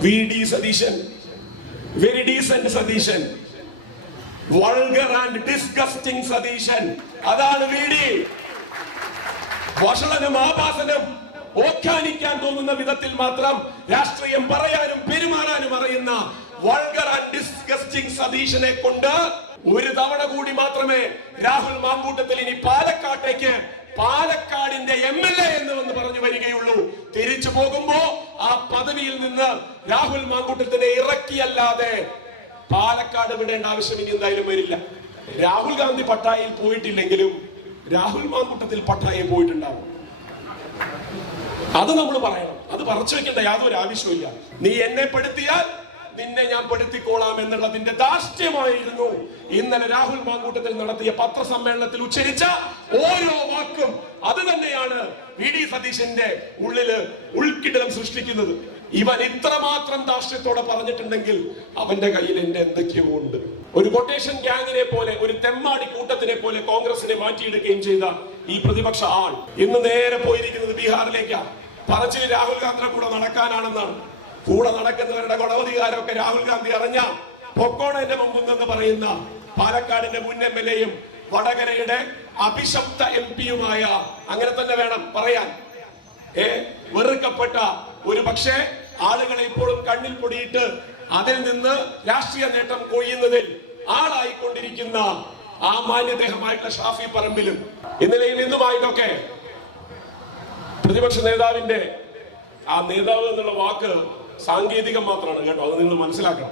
VD Sadishan, very decent Sadishan, vulgar and disgusting Sadishan. Adana VD. Vashalanam Abasanam, Okanikan Domuna Vidatil Matram, Rastriam Parayanum, Perimaranum Arayana, vulgar and disgusting Sadishan Ekunda, Uridavana Gudi Matrame, Rahul Mambutatini, Palakateke. പാലക്കാടിന്റെ MLA എന്ന് പറഞ്ഞു വരികയുള്ളൂ. തിരിച്ചു പോകുമ്പോ ആ പദവിയിൽ നിന്ന് രാഹുൽ മാങ്കൂട്ടത്തിനെ ഇറക്കിയല്ലാതെ പാലക്കാട് വിടേണ്ട ആവശ്യം ഇനി എന്തായാലും വരില്ല. രാഹുൽ ഗാന്ധി പട്ടായയിൽ പോയിട്ടില്ലെങ്കിലും രാഹുൽ മാങ്കൂട്ടത്തിൽ പട്ടായയിൽ പോയിട്ടുണ്ടാവും. അത് നമ്മൾ പറയണം. അത് പറിച്ചു വെക്കേണ്ട യാതൊരു ആവശ്യമില്ല. നീ എന്നെ പെടുത്തിയാൽ നിന്നെ ഞാൻ പെടുത്തിക്കോളാം എന്നുള്ളതിന്റെ ധാർഷ്ട്യമായിരുന്നു ഇന്നലെ രാഹുൽ മാങ്കൂട്ടത്തിൽ നടത്തിയ പത്രസമ്മേളനത്തിൽ ഉച്ചരിച്ച ഓരോ വാക്കും. അത് തന്നെയാണ് VD സതീശന്റെ ഉള്ളില് ഉൾക്കിടലം സൃഷ്ടിക്കുന്നത്. ഇവൻ ഇത്രമാത്രം ധാർഷ്ട്യത്തോടെ പറഞ്ഞിട്ടുണ്ടെങ്കിൽ അവന്റെ കയ്യിൽ എന്റെ എന്തൊക്കെയോ ഉണ്ട്. ഒരു കൊട്ടേഷൻ ഗ്യാങ്ങിനെ പോലെ, ഒരു തെമ്മാടി കൂട്ടത്തിനെ പോലെ കോൺഗ്രസിനെ മാറ്റിയെടുക്കുകയും ചെയ്ത ഈ പ്രതിപക്ഷ ആൾ ഇന്ന് നേരെ പോയിരിക്കുന്നത് ബീഹാറിലേക്കാണ്. പറച്ചിൽ രാഹുൽ ഗാന്ധിയുടെ കൂടെ നടക്കാനാണെന്നാണ്. കൂടെ നടക്കുന്നവരുടെ ഗുണവധികാരമൊക്കെ രാഹുൽ ഗാന്ധി അറിഞ്ഞ പൊക്കോണന്റെ മുമ്പെന്ന് പറയുന്ന പാലക്കാടിന്റെ മുൻ MLA-യും വടകരയുടെ അഭിശപ്ത MP-യുമായ, അങ്ങനെ തന്നെ വേണം പറയാൻ, വെറുക്കപ്പെട്ട ഒരു പക്ഷേ ആളുകളെ ഇപ്പോഴും കണ്ണിൽ പൊടിയിട്ട് അതിൽ നിന്ന് രാഷ്ട്രീയ നേട്ടം കൊയ്യുന്നതിൽ ആളായിക്കൊണ്ടിരിക്കുന്ന ആ മാന്യദേഹമായിട്ടുള്ള ഷാഫി പറമ്പിലും ഇന്നലെയും ഇന്നുമായിട്ടൊക്കെ പ്രതിപക്ഷ നേതാവിന്റെ ആ നേതാവ് എന്നുള്ള വാക്ക് സാങ്കേതികം മാത്രമാണ് കേട്ടോ. അത് നിങ്ങൾ മനസ്സിലാക്കണം.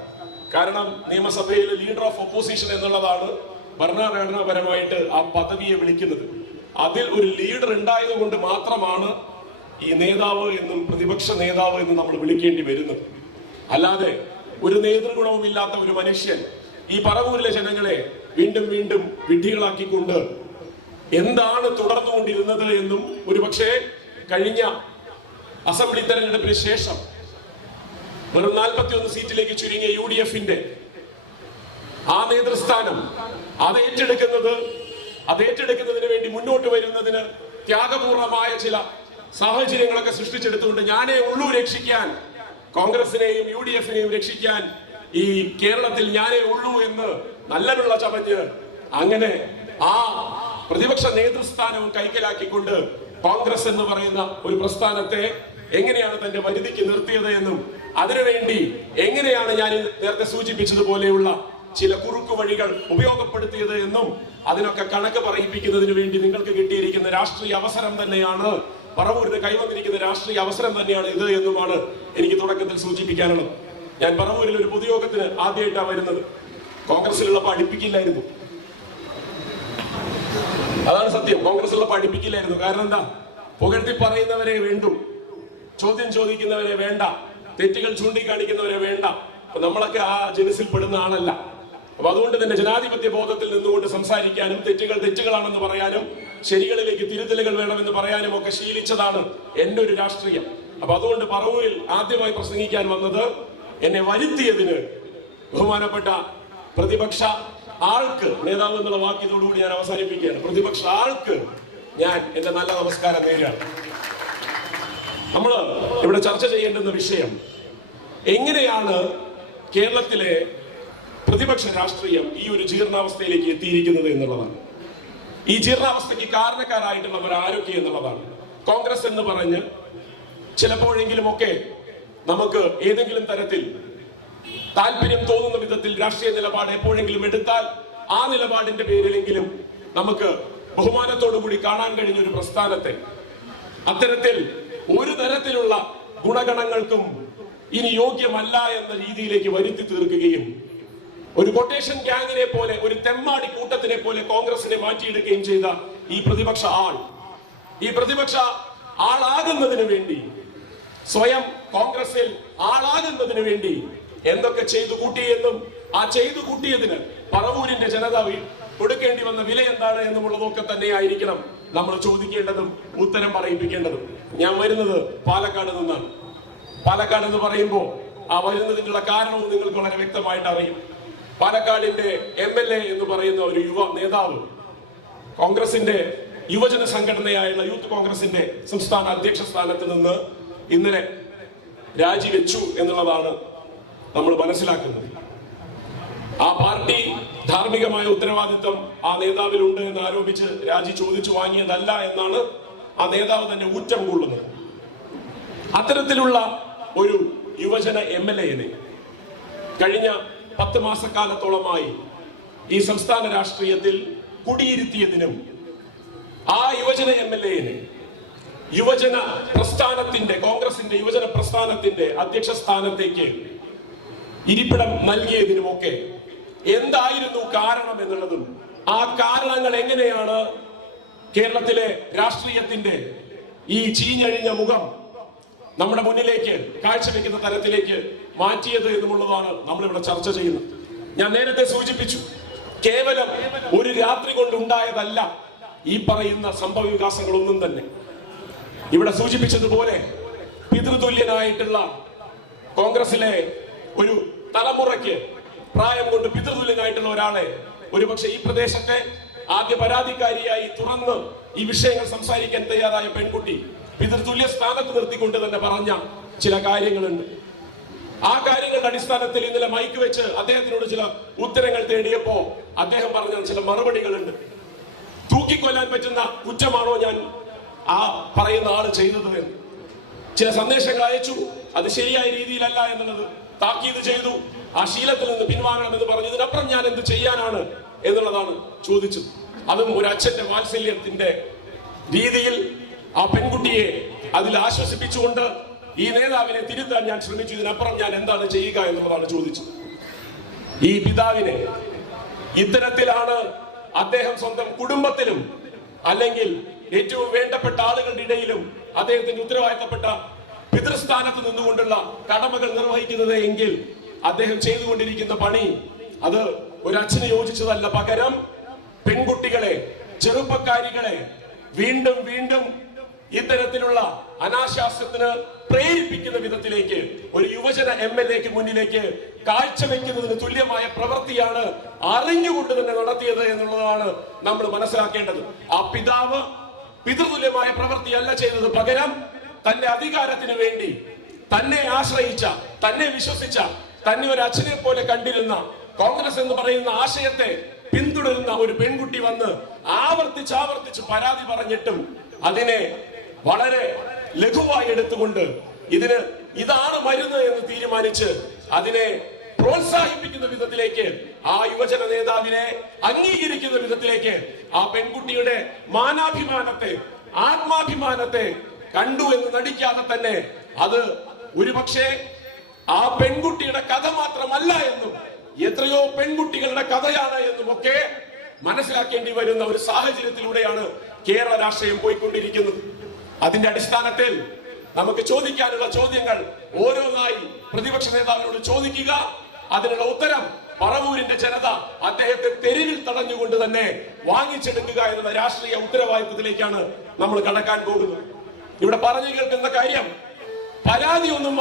കാരണം നിയമസഭയിൽ ലീഡർ ഓഫ് ഒപ്പോസിഷൻ എന്നുള്ളതാണ് ഭരണഘടനാപരമായിട്ട് ആ പദവിയെ വിളിക്കുന്നത്. അതിൽ ഒരു ലീഡർ ഉണ്ടായത് കൊണ്ട് മാത്രമാണ് ഈ നേതാവ് എന്നും പ്രതിപക്ഷ നേതാവ് എന്നും നമ്മൾ വിളിക്കേണ്ടി വരുന്നത്. അല്ലാതെ ഒരു നേതൃഗുണവും ഇല്ലാത്ത ഒരു മനുഷ്യൻ ഈ പറവൂരിലെ ജനങ്ങളെ വീണ്ടും വീണ്ടും വിഡ്ഢികളാക്കിക്കൊണ്ട് എന്താണ് തുടർന്നുകൊണ്ടിരുന്നത് എന്നും ഒരുപക്ഷെ കഴിഞ്ഞ അസംബ്ലി തെരഞ്ഞെടുപ്പിന് ശേഷം വെറും 41 സീറ്റിലേക്ക് ചുരുങ്ങിയ UDF-ന്റെ ആ നേതൃസ്ഥാനം അത് ഏറ്റെടുക്കുന്നതിന് വേണ്ടി മുന്നോട്ട് വരുന്നതിന് ത്യാഗപൂർണമായ ചില സാഹചര്യങ്ങളൊക്കെ സൃഷ്ടിച്ചെടുത്തുകൊണ്ട് ഞാനേ ഉള്ളൂ രക്ഷിക്കാൻ, കോൺഗ്രസിനെയും UDF-നെയും രക്ഷിക്കാൻ ഈ കേരളത്തിൽ ഞാനേ ഉള്ളൂ എന്ന് നല്ലവെള്ള ചമഞ്ഞ് അങ്ങനെ ആ പ്രതിപക്ഷ നേതൃസ്ഥാനവും കൈക്കലാക്കിക്കൊണ്ട് കോൺഗ്രസ് എന്ന് പറയുന്ന ഒരു പ്രസ്ഥാനത്തെ എങ്ങനെയാണ് തന്റെ പരിധിക്ക് നിർത്തിയത് എന്നും അതിനുവേണ്ടി എങ്ങനെയാണ് ഞാൻ നേരത്തെ സൂചിപ്പിച്ചതുപോലെയുള്ള ചില കുറുക്കു വഴികൾ ഉപയോഗപ്പെടുത്തിയത് എന്നും അതിനൊക്കെ കണക്ക് പറയിപ്പിക്കുന്നതിന് വേണ്ടി നിങ്ങൾക്ക് കിട്ടിയിരിക്കുന്ന രാഷ്ട്രീയ അവസരം തന്നെയാണ്, പറവൂരിന് കൈവന്നിരിക്കുന്ന രാഷ്ട്രീയ അവസരം തന്നെയാണ് ഇത് എന്നുമാണ് എനിക്ക് തുടക്കത്തിൽ സൂചിപ്പിക്കാനുള്ളത്. ഞാൻ പറവൂരിൽ ഒരു പൊതുയോഗത്തിന് ആദ്യമായിട്ടാണ് വരുന്നത്. കോൺഗ്രസിലുള്ളപ്പോൾ അടുപ്പിക്കില്ലായിരുന്നു. അതാണ് സത്യം. കോൺഗ്രസിലുള്ളപ്പോൾ അടുപ്പിക്കില്ലായിരുന്നു. കാരണം എന്താ? പുകഴ്ത്തി പറയുന്നവരെ വേണ്ടു, ചോദ്യം ചോദിക്കുന്നവരെ വേണ്ട, തെറ്റുകൾ ചൂണ്ടിക്കാണിക്കുന്നവരെ വേണ്ട. അപ്പൊ നമ്മളൊക്കെ ആ ജനസിൽ പെടുന്ന ആളല്ല. അപ്പൊ അതുകൊണ്ട് തന്നെ ജനാധിപത്യ ബോധത്തിൽ നിന്നുകൊണ്ട് സംസാരിക്കാനും തെറ്റുകൾ തെറ്റുകളാണെന്ന് പറയാനും ശരികളിലേക്ക് തിരുത്തലുകൾ വേണമെന്ന് പറയാനും ഒക്കെ ശീലിച്ചതാണ് എന്റെ ഒരു രാഷ്ട്രീയം. അപ്പൊ അതുകൊണ്ട് പറവൂരിൽ ആദ്യമായി പ്രസംഗിക്കാൻ വന്നത് എന്നെ വരുത്തിയതിന് ബഹുമാനപ്പെട്ട പ്രതിപക്ഷ ആൾക്ക്, നേതാവ് എന്നുള്ള വാക്യത്തോടുകൂടി ഞാൻ അവസാനിപ്പിക്കുകയാണ്, പ്രതിപക്ഷ ആൾക്ക് ഞാൻ എന്റെ നല്ല നമസ്കാരം നേരുകയാണ്. നമ്മൾ ഇവിടെ ചർച്ച ചെയ്യേണ്ടുന്ന വിഷയം എങ്ങനെയാണ് കേരളത്തിലെ പ്രതിപക്ഷ രാഷ്ട്രീയം ഈ ഒരു ജീർണാവസ്ഥയിലേക്ക് എത്തിയിരിക്കുന്നത് എന്നുള്ളതാണ്. ഈ ജീർണാവസ്ഥയ്ക്ക് കാരണക്കാരായിട്ടുള്ളവർ ആരൊക്കെ എന്നുള്ളതാണ്. കോൺഗ്രസ് എന്ന് പറഞ്ഞ് ചിലപ്പോഴെങ്കിലും ഒക്കെ നമുക്ക് ഏതെങ്കിലും തരത്തിൽ താല്പര്യം തോന്നുന്ന വിധത്തിൽ രാഷ്ട്രീയ നിലപാട് എപ്പോഴെങ്കിലും എടുത്താൽ ആ നിലപാടിന്റെ പേരിലെങ്കിലും നമുക്ക് ബഹുമാനത്തോടു കൂടി കാണാൻ കഴിഞ്ഞ ഒരു പ്രസ്ഥാനത്തെ അത്തരത്തിൽ ഒരു തരത്തിലുള്ള ഗുണഗണങ്ങൾക്കും ഇനി യോഗ്യമല്ല എന്ന രീതിയിലേക്ക് വരുത്തി തീർക്കുകയും ഒരു കൊട്ടേഷൻ ഗ്യാങ്ങിനെ പോലെ, ഒരു തെമ്മാടി കൂട്ടത്തിനെ പോലെ കോൺഗ്രസിനെ മാറ്റിയെടുക്കുകയും ചെയ്ത ഈ പ്രതിപക്ഷ ആളാകുന്നതിന് വേണ്ടി, സ്വയം കോൺഗ്രസിൽ ആളാകുന്നതിന് വേണ്ടി എന്തൊക്കെ ചെയ്തു കൂട്ടിയെന്നും ആ ചെയ്തു കൂട്ടിയതിന് പറവൂരിന്റെ ജനത കൊടുക്കേണ്ടി വന്ന വില എന്താണ് എന്നുള്ളതൊക്കെ തന്നെയായിരിക്കണം നമ്മൾ ചോദിക്കേണ്ടതും ഉത്തരം പറയിപ്പിക്കേണ്ടതും. ഞാൻ വരുന്നത് പാലക്കാട് നിന്നാണ്. പാലക്കാട് എന്ന് പറയുമ്പോൾ ആ വരുന്നതിനുള്ള കാരണവും നിങ്ങൾക്ക് വളരെ വ്യക്തമായിട്ട് അറിയും. പാലക്കാടിന്റെ MLA എന്ന് പറയുന്ന ഒരു യുവ നേതാവ് കോൺഗ്രസിന്റെ യുവജന സംഘടനയായുള്ള യൂത്ത് കോൺഗ്രസിന്റെ സംസ്ഥാന അധ്യക്ഷ സ്ഥാനത്ത് നിന്ന് ഇന്നലെ രാജിവെച്ചു എന്നുള്ളതാണ് നമ്മൾ മനസ്സിലാക്കുന്നത്. ആ പാർട്ടി ധാർമ്മികമായ ഉത്തരവാദിത്വം ആ നേതാവിലുണ്ട് എന്ന് ആരോപിച്ച് രാജി ചോദിച്ചു വാങ്ങിയതല്ല എന്നാണ് ആ നേതാവ് തന്നെ ഊറ്റം കൊള്ളുന്നത്. അത്തരത്തിലുള്ള ഒരു യുവജന MLA-നെ കഴിഞ്ഞ 10 മാസക്കാലത്തോളമായി ഈ സംസ്ഥാന രാഷ്ട്രീയത്തിൽ കുടിയിരുത്തിയതിനും ആ യുവജന MLA-നെ യുവജന പ്രസ്ഥാനത്തിന്റെ, കോൺഗ്രസിന്റെ യുവജന പ്രസ്ഥാനത്തിന്റെ അധ്യക്ഷ സ്ഥാനത്തേക്ക് ഇരിപ്പിടം നൽകിയതിനുമൊക്കെ എന്തായിരുന്നു കാരണം എന്നുള്ളതും ആ കാരണങ്ങൾ എങ്ങനെയാണ് കേരളത്തിലെ രാഷ്ട്രീയത്തിന്റെ ഈ ചീഞ്ഞഴിഞ്ഞ മുഖം നമ്മുടെ മുന്നിലേക്ക് കാഴ്ചവെക്കുന്ന തരത്തിലേക്ക് മാറ്റിയത് എന്നുള്ളതാണ് നമ്മളിവിടെ ചർച്ച ചെയ്യുന്നത്. ഞാൻ നേരത്തെ സൂചിപ്പിച്ചു, കേവലം ഒരു രാത്രി കൊണ്ടുണ്ടായതല്ല ഈ പറയുന്ന സംഭവ വികാസങ്ങളൊന്നും തന്നെ. ഇവിടെ സൂചിപ്പിച്ചതുപോലെ പിതൃതുല്യനായിട്ടുള്ള കോൺഗ്രസിലെ ഒരു തലമുറയ്ക്ക് പ്രായം കൊണ്ട് പിതൃതുല്യനായിട്ടുള്ള ഒരാളെ ഒരുപക്ഷെ ഈ പ്രദേശത്തെ ആദ്യ പരാതിക്കാരിയായി തുറന്ന് ഈ വിഷയങ്ങൾ സംസാരിക്കാൻ തയ്യാറായ പെൺകുട്ടി പിതൃതുല്യ സ്ഥാനത്ത് നിർത്തിക്കൊണ്ട് തന്നെ പറഞ്ഞ ചില കാര്യങ്ങളുണ്ട്. ആ കാര്യങ്ങളുടെ അടിസ്ഥാനത്തിൽ ഇന്നലെ മൈക്ക് വെച്ച് അദ്ദേഹത്തിനോട് ചില ഉത്തരങ്ങൾ തേടിയപ്പോ അദ്ദേഹം പറഞ്ഞ ചില മറുപടികളുണ്ട്. തൂക്കിക്കൊല്ലാൻ പറ്റുന്ന കുറ്റമാണോ ഞാൻ ആ പറയുന്ന ആള് ചെയ്തത് എന്ന് ചില സന്ദേശങ്ങൾ അയച്ചു. അത് ശരിയായ രീതിയിലല്ല എന്നുള്ളത് താക്കീത് ചെയ്തു. ആ ശീലത്തിൽ നിന്ന് പിൻവാങ്ങണമെന്ന് പറഞ്ഞതിനപ്പുറം ഞാൻ എന്ത് ചെയ്യാനാണ് എന്നുള്ളതാണ് ചോദിച്ചത്. അതും ഒരു അച്ഛന്റെ വാത്സല്യത്തിന്റെ രീതിയിൽ ആ പെൺകുട്ടിയെ അതിൽ ആശ്വസിപ്പിച്ചുകൊണ്ട് ഈ നേതാവിനെ തിരുത്താൻ ഞാൻ ശ്രമിച്ചു. ഇതിനപ്പുറം ഞാൻ എന്താണ് ചെയ്യുക എന്നുള്ളതാണ് ചോദിച്ചത്. ഈ പിതാവിനെ ഇത്തരത്തിലാണ് അദ്ദേഹം സ്വന്തം കുടുംബത്തിലും അല്ലെങ്കിൽ ഏറ്റവും വേണ്ടപ്പെട്ട ആളുകളുടെ ഇടയിലും അദ്ദേഹത്തിന്റെ ഉത്തരവാദിത്തപ്പെട്ട പിതൃസ്ഥാനത്ത് നിന്നുകൊണ്ടുള്ള കടമകൾ നിർവഹിക്കുന്നത് എങ്കിൽ അദ്ദേഹം ചെയ്തുകൊണ്ടിരിക്കുന്ന പണി അത് ഒരു അച്ഛന് യോജിച്ചതല്ല. പകരം പെൺകുട്ടികളെ, ചെറുപ്പക്കാരികളെ വീണ്ടും വീണ്ടും ഇത്തരത്തിലുള്ള അനാശാസ്യത്തിന് പ്രേരിപ്പിക്കുന്ന വിധത്തിലേക്ക് ഒരു യുവജന MLA-ക്ക് മുന്നിലേക്ക് കാഴ്ചവെക്കുന്നതിന് തുല്യമായ പ്രവൃത്തിയാണ് അറിഞ്ഞുകൊണ്ട് തന്നെ നടത്തിയത് എന്നുള്ളതാണ് നമ്മൾ മനസ്സിലാക്കേണ്ടത്. ആ പിതാവ് പിതൃതുല്യമായ പ്രവൃത്തിയല്ല ചെയ്തത്. പകരം തന്റെ അധികാരത്തിന് വേണ്ടി തന്നെ ആശ്രയിച്ച, തന്നെ വിശ്വസിച്ച, തന്നെ ഒരു അച്ഛനെ പോലെ കണ്ടിരുന്ന കോൺഗ്രസ് എന്ന് പറയുന്ന ആശയത്തെ പിന്തുടരുന്ന ഒരു പെൺകുട്ടി വന്ന് ആവർത്തിച്ച് പരാതി പറഞ്ഞിട്ടും അതിനെ വളരെ ലഘുവായി എടുത്തുകൊണ്ട് ഇതാണ് മരുന്ന് എന്ന് തീരുമാനിച്ച് അതിനെ പ്രോത്സാഹിപ്പിക്കുന്ന വിധത്തിലേക്ക്, ആ യുവജന നേതാവിനെ അംഗീകരിക്കുന്ന വിധത്തിലേക്ക് ആ പെൺകുട്ടിയുടെ മാനാഭിമാനത്തെ, ആത്മാഭിമാനത്തെ കണ്ടു എന്ന് നടിക്കാതെ തന്നെ അത് ഒരുപക്ഷെ ആ പെൺകുട്ടിയുടെ കഥ മാത്രമല്ല എന്നും എത്രയോ പെൺകുട്ടികളുടെ കഥയാണ് എന്നും ഒക്കെ മനസ്സിലാക്കേണ്ടി വരുന്ന ഒരു സാഹചര്യത്തിലൂടെയാണ് കേരള രാഷ്ട്രീയം പോയിക്കൊണ്ടിരിക്കുന്നത്. അതിന്റെ അടിസ്ഥാനത്തിൽ നമുക്ക് ചോദിക്കാനുള്ള ചോദ്യങ്ങൾ ഓരോന്നായി പ്രതിപക്ഷ നേതാവിനോട് ചോദിക്കുക. അതിനുള്ള ഉത്തരം പറവൂരിന്റെ ജനത അദ്ദേഹത്തെ തെരുവിൽ തടഞ്ഞുകൊണ്ട് തന്നെ വാങ്ങിച്ചെടുക്കുക എന്നുള്ള രാഷ്ട്രീയ ഉത്തരവാദിത്വത്തിലേക്കാണ് നമ്മൾ കടക്കാൻ പോകുന്നത്. ഇവിടെ പറഞ്ഞു കേൾക്കുന്ന കാര്യം പരാതിയൊന്നും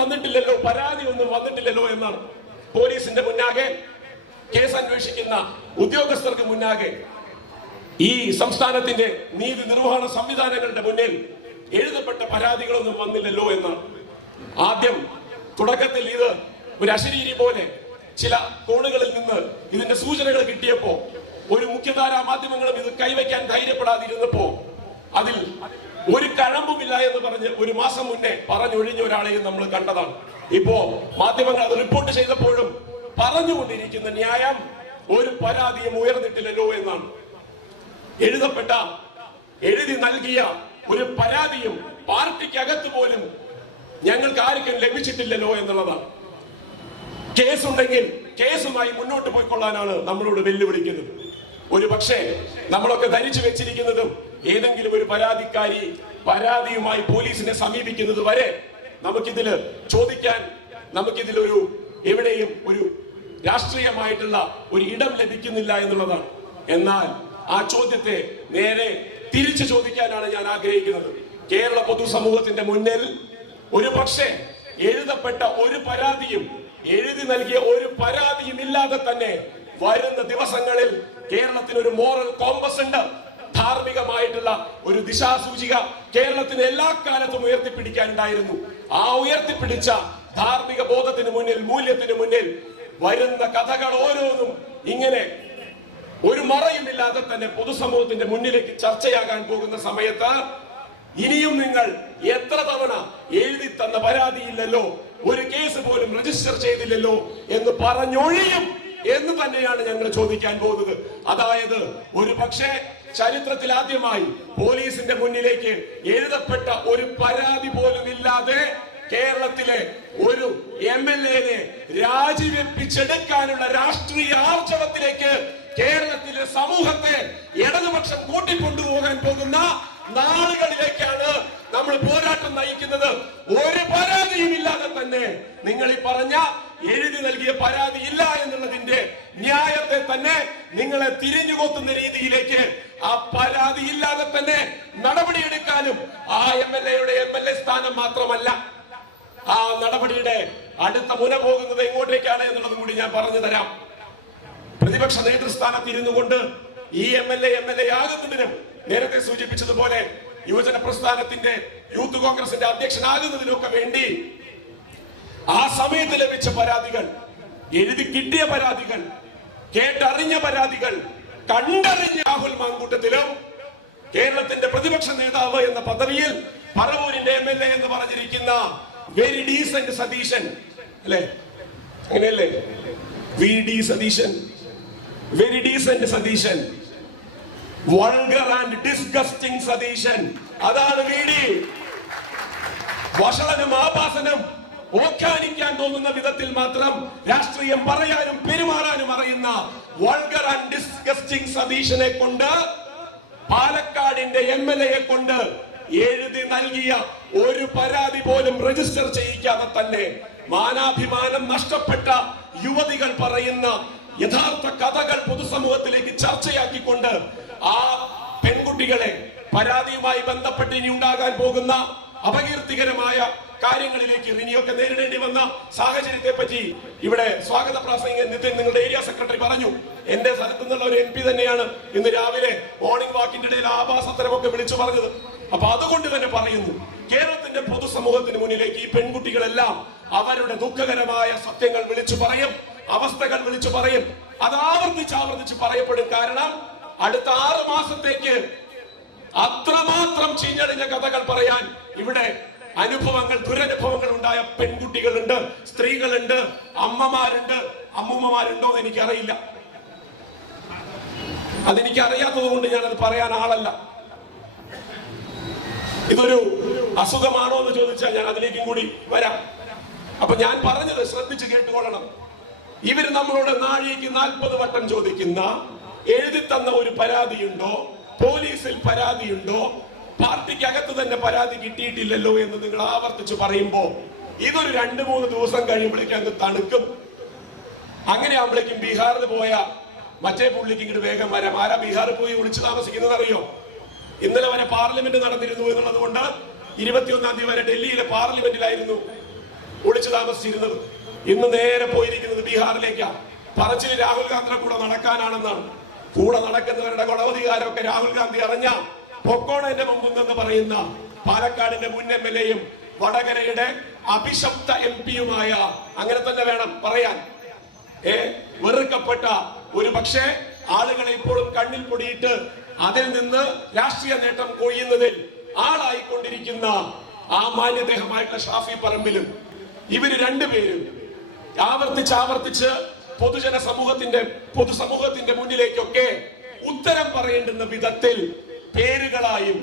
വന്നിട്ടില്ലല്ലോ എന്നാണ്. പോലീസിന്റെ മുന്നാകെ, കേസ് അന്വേഷിക്കുന്ന ഉദ്യോഗസ്ഥർക്ക് മുന്നാകെ, ഈ സംസ്ഥാനത്തിന്റെ നീതി നിർവഹണ സംവിധാനങ്ങളുടെ മുന്നിൽ എഴുതപ്പെട്ട പരാതികളൊന്നും വന്നില്ലല്ലോ എന്നാണ്. ആദ്യം തുടക്കത്തിൽ ഇത് ഒരു അശരീരി പോലെ ചില കോണുകളിൽ നിന്ന് ഇതിന്റെ സൂചനകൾ കിട്ടിയപ്പോ ഒരു മുഖ്യധാരാ മാധ്യമങ്ങളും ഇത് കൈവയ്ക്കാൻ ധൈര്യപ്പെടാതിരുന്നപ്പോ അതിൽ ഒരു കഴമ്പുമില്ല എന്ന് പറഞ്ഞ് ഒരു മാസം മുന്നേ പറഞ്ഞൊഴിഞ്ഞ ഒരാളെയും നമ്മൾ കണ്ടതാണ്. ഇപ്പോ മാധ്യമങ്ങൾ അത് റിപ്പോർട്ട് ചെയ്തപ്പോഴും പറഞ്ഞുകൊണ്ടിരിക്കുന്ന ന്യായം ഒരു പരാതിയും ഉയർന്നിട്ടില്ലല്ലോ എന്നാണ്. എഴുതി നൽകിയ ഒരു പരാതിയും പാർട്ടിക്കകത്ത് പോലും ഞങ്ങൾക്ക് ആർക്കും ലഭിച്ചിട്ടില്ലല്ലോ എന്നുള്ളതാണ്. കേസുണ്ടെങ്കിൽ കേസുമായി മുന്നോട്ട് പോയിക്കൊള്ളാനാണ് നമ്മളോട് വെല്ലുവിളിക്കുന്നത്. ഒരു പക്ഷേ നമ്മളൊക്കെ ധരിച്ചു വെച്ചിരിക്കുന്നതും ഏതെങ്കിലും ഒരു പരാതിക്കാരി പരാതിയുമായി പോലീസിനെ സമീപിക്കുന്നത് വരെ നമുക്കിതില് ചോദിക്കാൻ, നമുക്കിതിലൊരു എവിടെയും ഒരു രാഷ്ട്രീയമായിട്ടുള്ള ഒരു ഇടം ലഭിക്കുന്നില്ല എന്നുള്ളതാണ്. എന്നാൽ ആ ചോദ്യത്തെ നേരെ തിരിച്ചു ചോദിക്കാനാണ് ഞാൻ ആഗ്രഹിക്കുന്നത്. കേരള പൊതുസമൂഹത്തിന്റെ മുന്നിൽ ഒരു പക്ഷേ എഴുതപ്പെട്ട ഒരു പരാതിയും, എഴുതി നൽകിയ ഒരു പരാതിയും ഇല്ലാതെ തന്നെ വരുന്ന ദിവസങ്ങളിൽ കേരളത്തിന് ഒരു മോറൽ കോമ്പസ് ഉണ്ട്. ധാർമ്മികമായിട്ടുള്ള ഒരു ദിശാസൂചിക കേരളത്തിന് എല്ലാ കാലത്തും ഉയർത്തിപ്പിടിക്കാനുണ്ടായിരുന്നു. ആ ഉയർത്തിപ്പിടിച്ച ധാർമ്മിക ബോധത്തിന് മുന്നിൽ, മൂല്യത്തിന് മുന്നിൽ വരുന്ന കഥകൾ ഓരോന്നും ഇങ്ങനെ ഒരു മറയുമില്ലാതെ തന്നെ പൊതുസമൂഹത്തിന്റെ മുന്നിലേക്ക് ചർച്ചയാകാൻ പോകുന്ന സമയത്ത് ഇനിയും നിങ്ങൾ എത്ര തവണ എഴുതി തന്ന പരാതിയില്ലല്ലോ, ഒരു കേസ് പോലും രജിസ്റ്റർ ചെയ്തില്ലല്ലോ എന്ന് പറഞ്ഞൊഴിയും എന്ന് തന്നെയാണ് ഞങ്ങൾ ചോദിക്കാൻ പോകുന്നത്. അതായത് ഒരു പക്ഷേ ചരിത്രത്തിൽ ആദ്യമായി പോലീസിന്റെ മുന്നിലേക്ക് എഴുതപ്പെട്ട ഒരു പരാതി പോലും ഇല്ലാതെ കേരളത്തിലെ ഒരു MLA-നെ രാജിവെപ്പിച്ചെടുക്കാനുള്ള രാഷ്ട്രീയ ആർജവത്തിലേക്ക് കേരളത്തിലെ സമൂഹത്തെ ഇടതുപക്ഷം കൂട്ടിക്കൊണ്ടുപോകാൻ പോകുന്ന നാളുകളിലേക്കാണ് നമ്മൾ പോരാട്ടം നയിക്കുന്നത്. ഒരു പരാതിയും ഇല്ലാതെ തന്നെ നിങ്ങൾ ഈ പറഞ്ഞ എഴുതി നൽകിയ പരാതി ഇല്ല എന്നുള്ളതിന്റെ ന്യായത്തെ തന്നെ നിങ്ങളെ തിരിഞ്ഞുകൊത്തുന്ന രീതിയിലേക്ക് ആ പരാതി ഇല്ലാതെ തന്നെ നടപടിയെടുക്കാനും ആ MLA-യുടെ MLA സ്ഥാനം മാത്രമല്ല, ആ നടപടിയുടെ അടുത്ത മുന പോകുന്നത് എങ്ങോട്ടേക്കാണ് എന്നുള്ളതും കൂടി ഞാൻ പറഞ്ഞു തരാം. പ്രതിപക്ഷ നേതൃസ്ഥാനത്ത് ഇരുന്നു കൊണ്ട് ഈ MLA ആകുന്നതിനും നേരത്തെ സൂചിപ്പിച്ചതുപോലെ യുവജന പ്രസ്ഥാനത്തിന്റെ യൂത്ത് കോൺഗ്രസിന്റെ അധ്യക്ഷനാകുന്നതിനൊക്കെ വേണ്ടി ആ സമയത്ത് ലഭിച്ച പരാതികൾ, എഴുതി കിട്ടിയ പരാതികൾ, കേട്ടറിഞ്ഞ പരാതികൾ, കണ്ടറിഞ്ഞ രാഹുൽ മാങ്കൂട്ടത്തിലും കേരളത്തിന്റെ പ്രതിപക്ഷ നേതാവ് എന്ന പദവിയിൽ പറവൂരിന്റെ MLA എന്ന് പറഞ്ഞിരിക്കുന്ന വെരി ഡീസന്റ് സതീശൻ, അല്ലെ അങ്ങനെയല്ലേ, VD Satheesan, very decent Satheesan, vulgar and disgusting Satheesan, അതാണ് VD. വഷളനും ആഭാസനും ഓഖ്യാനിക്കാൻ തോന്നുന്ന വിധത്തിൽ മാത്രം രാഷ്ട്രീയം പറയാനും പെരുമാറാനും അറിയുന്ന വൾഗർ ആൻഡ് ഡിസ്ഗസ്റ്റിംഗ് സതീശനെ കൊണ്ട്, പാലക്കാടിന്റെ MLA-യെ കൊണ്ട് എഴുതി നൽകിയ ഒരു പരാതി പോലും രജിസ്റ്റർ ചെയ്യിക്കാതെ തന്നെ മാനാഭിമാനം നഷ്ടപ്പെട്ട യുവതികൾ പറയുന്ന യഥാർത്ഥ കഥകൾ പൊതുസമൂഹത്തിലേക്ക് ചർച്ചയാക്കിക്കൊണ്ട് ആ പെൺകുട്ടികളെ പരാതിയുമായി ബന്ധപ്പെട്ട് ഇനി ഉണ്ടാകാൻ പോകുന്ന അപകീർത്തികരമായ കാര്യങ്ങളിലേക്ക് ഇനിയൊക്കെ നേരിടേണ്ടി വന്ന സാഹചര്യത്തെ പറ്റി ഇവിടെ സ്വാഗത പ്രാസംഗികൻ നിതിൻ, നിങ്ങളുടെ ഏരിയ സെക്രട്ടറി പറഞ്ഞു. എന്റെ സ്ഥലത്തു നിന്നുള്ള ഒരു MP തന്നെയാണ് ഇന്ന് രാവിലെ മോർണിംഗ് വാക്കിന്റെ ഇടയിൽ ആഭാസത്തരമൊക്കെ വിളിച്ചു പറഞ്ഞത്. അപ്പൊ അതുകൊണ്ട് തന്നെ പറയുന്നു, കേരളത്തിന്റെ പൊതുസമൂഹത്തിന് മുന്നിലേക്ക് ഈ പെൺകുട്ടികളെല്ലാം അവരുടെ ദുഃഖകരമായ സത്യങ്ങൾ വിളിച്ചു പറയും, അവസ്ഥകൾ വിളിച്ചു പറയും. അത് ആവർത്തിച്ച് പറയപ്പെടും. കാരണം അടുത്ത 6 മാസത്തേക്ക് അത്രമാത്രം ചീഞ്ഞളിഞ്ഞ കഥകൾ പറയാൻ ഇവിടെ അനുഭവങ്ങൾ, ദുരനുഭവങ്ങൾ ഉണ്ടായ പെൺകുട്ടികളുണ്ട്, സ്ത്രീകളുണ്ട്, അമ്മമാരുണ്ട്, അമ്മൂമ്മമാരുണ്ടോ എന്ന് എനിക്കറിയില്ല. അതെനിക്ക് അറിയാത്തത് കൊണ്ട് ഞാനത് പറയാൻ ആളല്ല. ഇതൊരു അസുഖമാണോ എന്ന് ചോദിച്ചാൽ ഞാൻ അതിലേക്കും കൂടി വരാം. അപ്പൊ ഞാൻ പറഞ്ഞത് ശ്രദ്ധിച്ച് കേട്ടുകൊള്ളണം. ഇവര് നമ്മളോട് നാഴികയ്ക്ക് 40 വട്ടം ചോദിക്കുന്ന, എഴുതി തന്ന ഒരു പരാതിയുണ്ടോ, പോലീസിൽ പരാതിയുണ്ടോ, പാർട്ടിക്കകത്ത് തന്നെ പരാതി കിട്ടിയിട്ടില്ലല്ലോ എന്ന് നിങ്ങൾ ആവർത്തിച്ച് പറയുമ്പോ ഇതൊരു 2-3 ദിവസം കഴിയുമ്പോഴേക്കും അങ്ങ് തണുക്കും. അങ്ങനെ ആകുമ്പോഴേക്കും ബീഹാറിൽ പോയ മറ്റേ പുള്ളിക്ക് ഇങ്ങോട്ട് വേഗം വരാം. ആരാ ബീഹാറിൽ പോയി ഒളിച്ചു താമസിക്കുന്നത് അറിയോ? ഇന്നലെ വരെ പാർലമെന്റ് നടന്നിരുന്നു എന്നുള്ളത് കൊണ്ട് 21-ാം തീയതി വരെ ഡൽഹിയിലെ പാർലമെന്റിലായിരുന്നു ഒളിച്ചു താമസിച്ചിരുന്നത്. ഇന്ന് നേരെ പോയിരിക്കുന്നത് ബീഹാറിലേക്കാണ്. പറച്ചില് രാഹുൽ ഗാന്ധിയുടെ കൂടെ നടക്കാനാണെന്നാണ്. കൂടെ നടക്കുന്നവരുടെ ഗുണവധികാരമൊക്കെ രാഹുൽ ഗാന്ധി അറിഞ്ഞ പൊക്കോണന്റെ മുമ്പെന്ന് പറയുന്ന പാലക്കാടിന്റെ മുൻ MLA-യും വടകരയുടെ അഭിശപ്ത MP-യുമായ, അങ്ങനെ തന്നെ വേണം പറയാൻ, വെറുക്കപ്പെട്ട ഒരു പക്ഷേ ആളുകളെ ഇപ്പോഴും കണ്ണിൽ പൊടിയിട്ട് അതിൽ നിന്ന് രാഷ്ട്രീയ നേട്ടം കൊയ്യുന്നതിൽ ആളായിക്കൊണ്ടിരിക്കുന്ന ആ മാന്യദേഹമായിട്ടുള്ള ഷാഫി പറമ്പിലും ഇവര് രണ്ടുപേരും ആവർത്തിച്ച് പൊതുസമൂഹത്തിന്റെ മുന്നിലേക്കൊക്കെ ഉത്തരം പറയേണ്ടുന്ന വിധത്തിൽ പേരുകളായും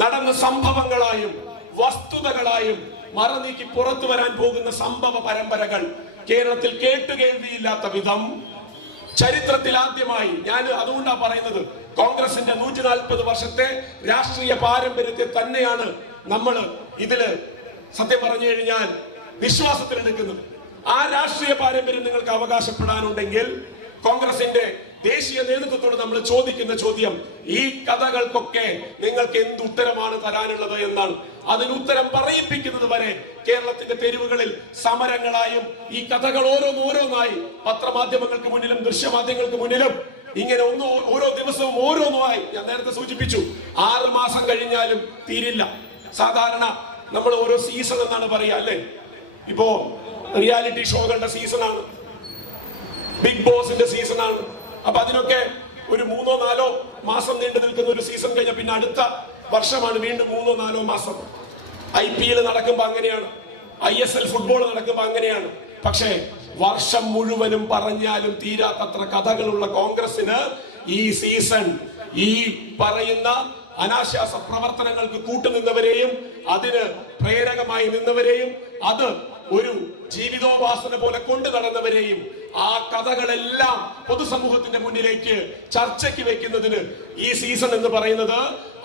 നടന്ന സംഭവങ്ങളായും വസ്തുതകളായും മറനീക്കി പുറത്തു വരാൻ പോകുന്ന സംഭവ പരമ്പരകൾ കേരളത്തിൽ കേട്ടുകേൾവിയില്ലാത്ത വിധം ചരിത്രത്തിൽ ആദ്യമായി, ഞാൻ അതുകൊണ്ടാണ് പറയുന്നത്, കോൺഗ്രസിന്റെ 140 വർഷത്തെ രാഷ്ട്രീയ പാരമ്പര്യത്തെ തന്നെയാണ് നമ്മൾ ഇതില് സത്യം പറഞ്ഞു കഴിഞ്ഞാൽ വിശ്വാസത്തിലെടുക്കുന്നത്. ആ രാഷ്ട്രീയ പാരമ്പര്യം നിങ്ങൾക്ക് അവകാശപ്പെടാനുണ്ടെങ്കിൽ കോൺഗ്രസിന്റെ ദേശീയ നേതൃത്വത്തോട് നമ്മൾ ചോദിക്കുന്ന ചോദ്യം, ഈ കഥകൾക്കൊക്കെ നിങ്ങൾക്ക് എന്ത് ഉത്തരമാണ് തരാനുള്ളത് എന്നാണ്. അതിന് ഉത്തരം പറയിപ്പിക്കുന്നത് വരെ കേരളത്തിന്റെ തെരുവുകളിൽ സമരങ്ങളായും ഈ കഥകൾ ഓരോന്നായി പത്രമാധ്യമങ്ങൾക്ക് മുന്നിലും ദൃശ്യമാധ്യമങ്ങൾക്ക് മുന്നിലും ഇങ്ങനെ ഓരോ ദിവസവും ഓരോന്നുമായി, ഞാൻ നേരത്തെ സൂചിപ്പിച്ചു, 6 മാസം കഴിഞ്ഞാലും തീരില്ല. സാധാരണ നമ്മൾ ഓരോ സീസൺ എന്നാണ് പറയുക, അല്ലേ? ഇപ്പോ റിയാലിറ്റി ഷോകളുടെ സീസണാണ്, ബിഗ് ബോസിന്റെ സീസണാണ്. അപ്പൊ അതിനൊക്കെ ഒരു 3-4 മാസം നീണ്ടു നിൽക്കുന്ന ഒരു സീസൺ കഴിഞ്ഞ പിന്നെ അടുത്ത വർഷമാണ് വീണ്ടും 3-4 മാസം. IPL നടക്കുമ്പോ അങ്ങനെയാണ്, ISL ഫുട്ബോൾ നടക്കുമ്പോ അങ്ങനെയാണ്. പക്ഷേ വർഷം മുഴുവനും പറഞ്ഞാലും തീരാത്തത്ര കഥകളുള്ള കോൺഗ്രസിന് ഈ സീസൺ ഈ പറയുന്ന അനാശാസ പ്രവർത്തനങ്ങൾക്ക് കൂട്ടുനിന്നവരെയും അതിന് പ്രേരകമായി നിന്നവരെയും അത് ഒരു ജീവിതോപാസന പോലെ കൊണ്ടു നടന്നവരെയും ആ കഥകളെല്ലാം പൊതുസമൂഹത്തിന്റെ മുന്നിലേക്ക് ചർച്ചയ്ക്ക് വെക്കുന്നതിന് ഈ സീസൺ എന്ന് പറയുന്നത്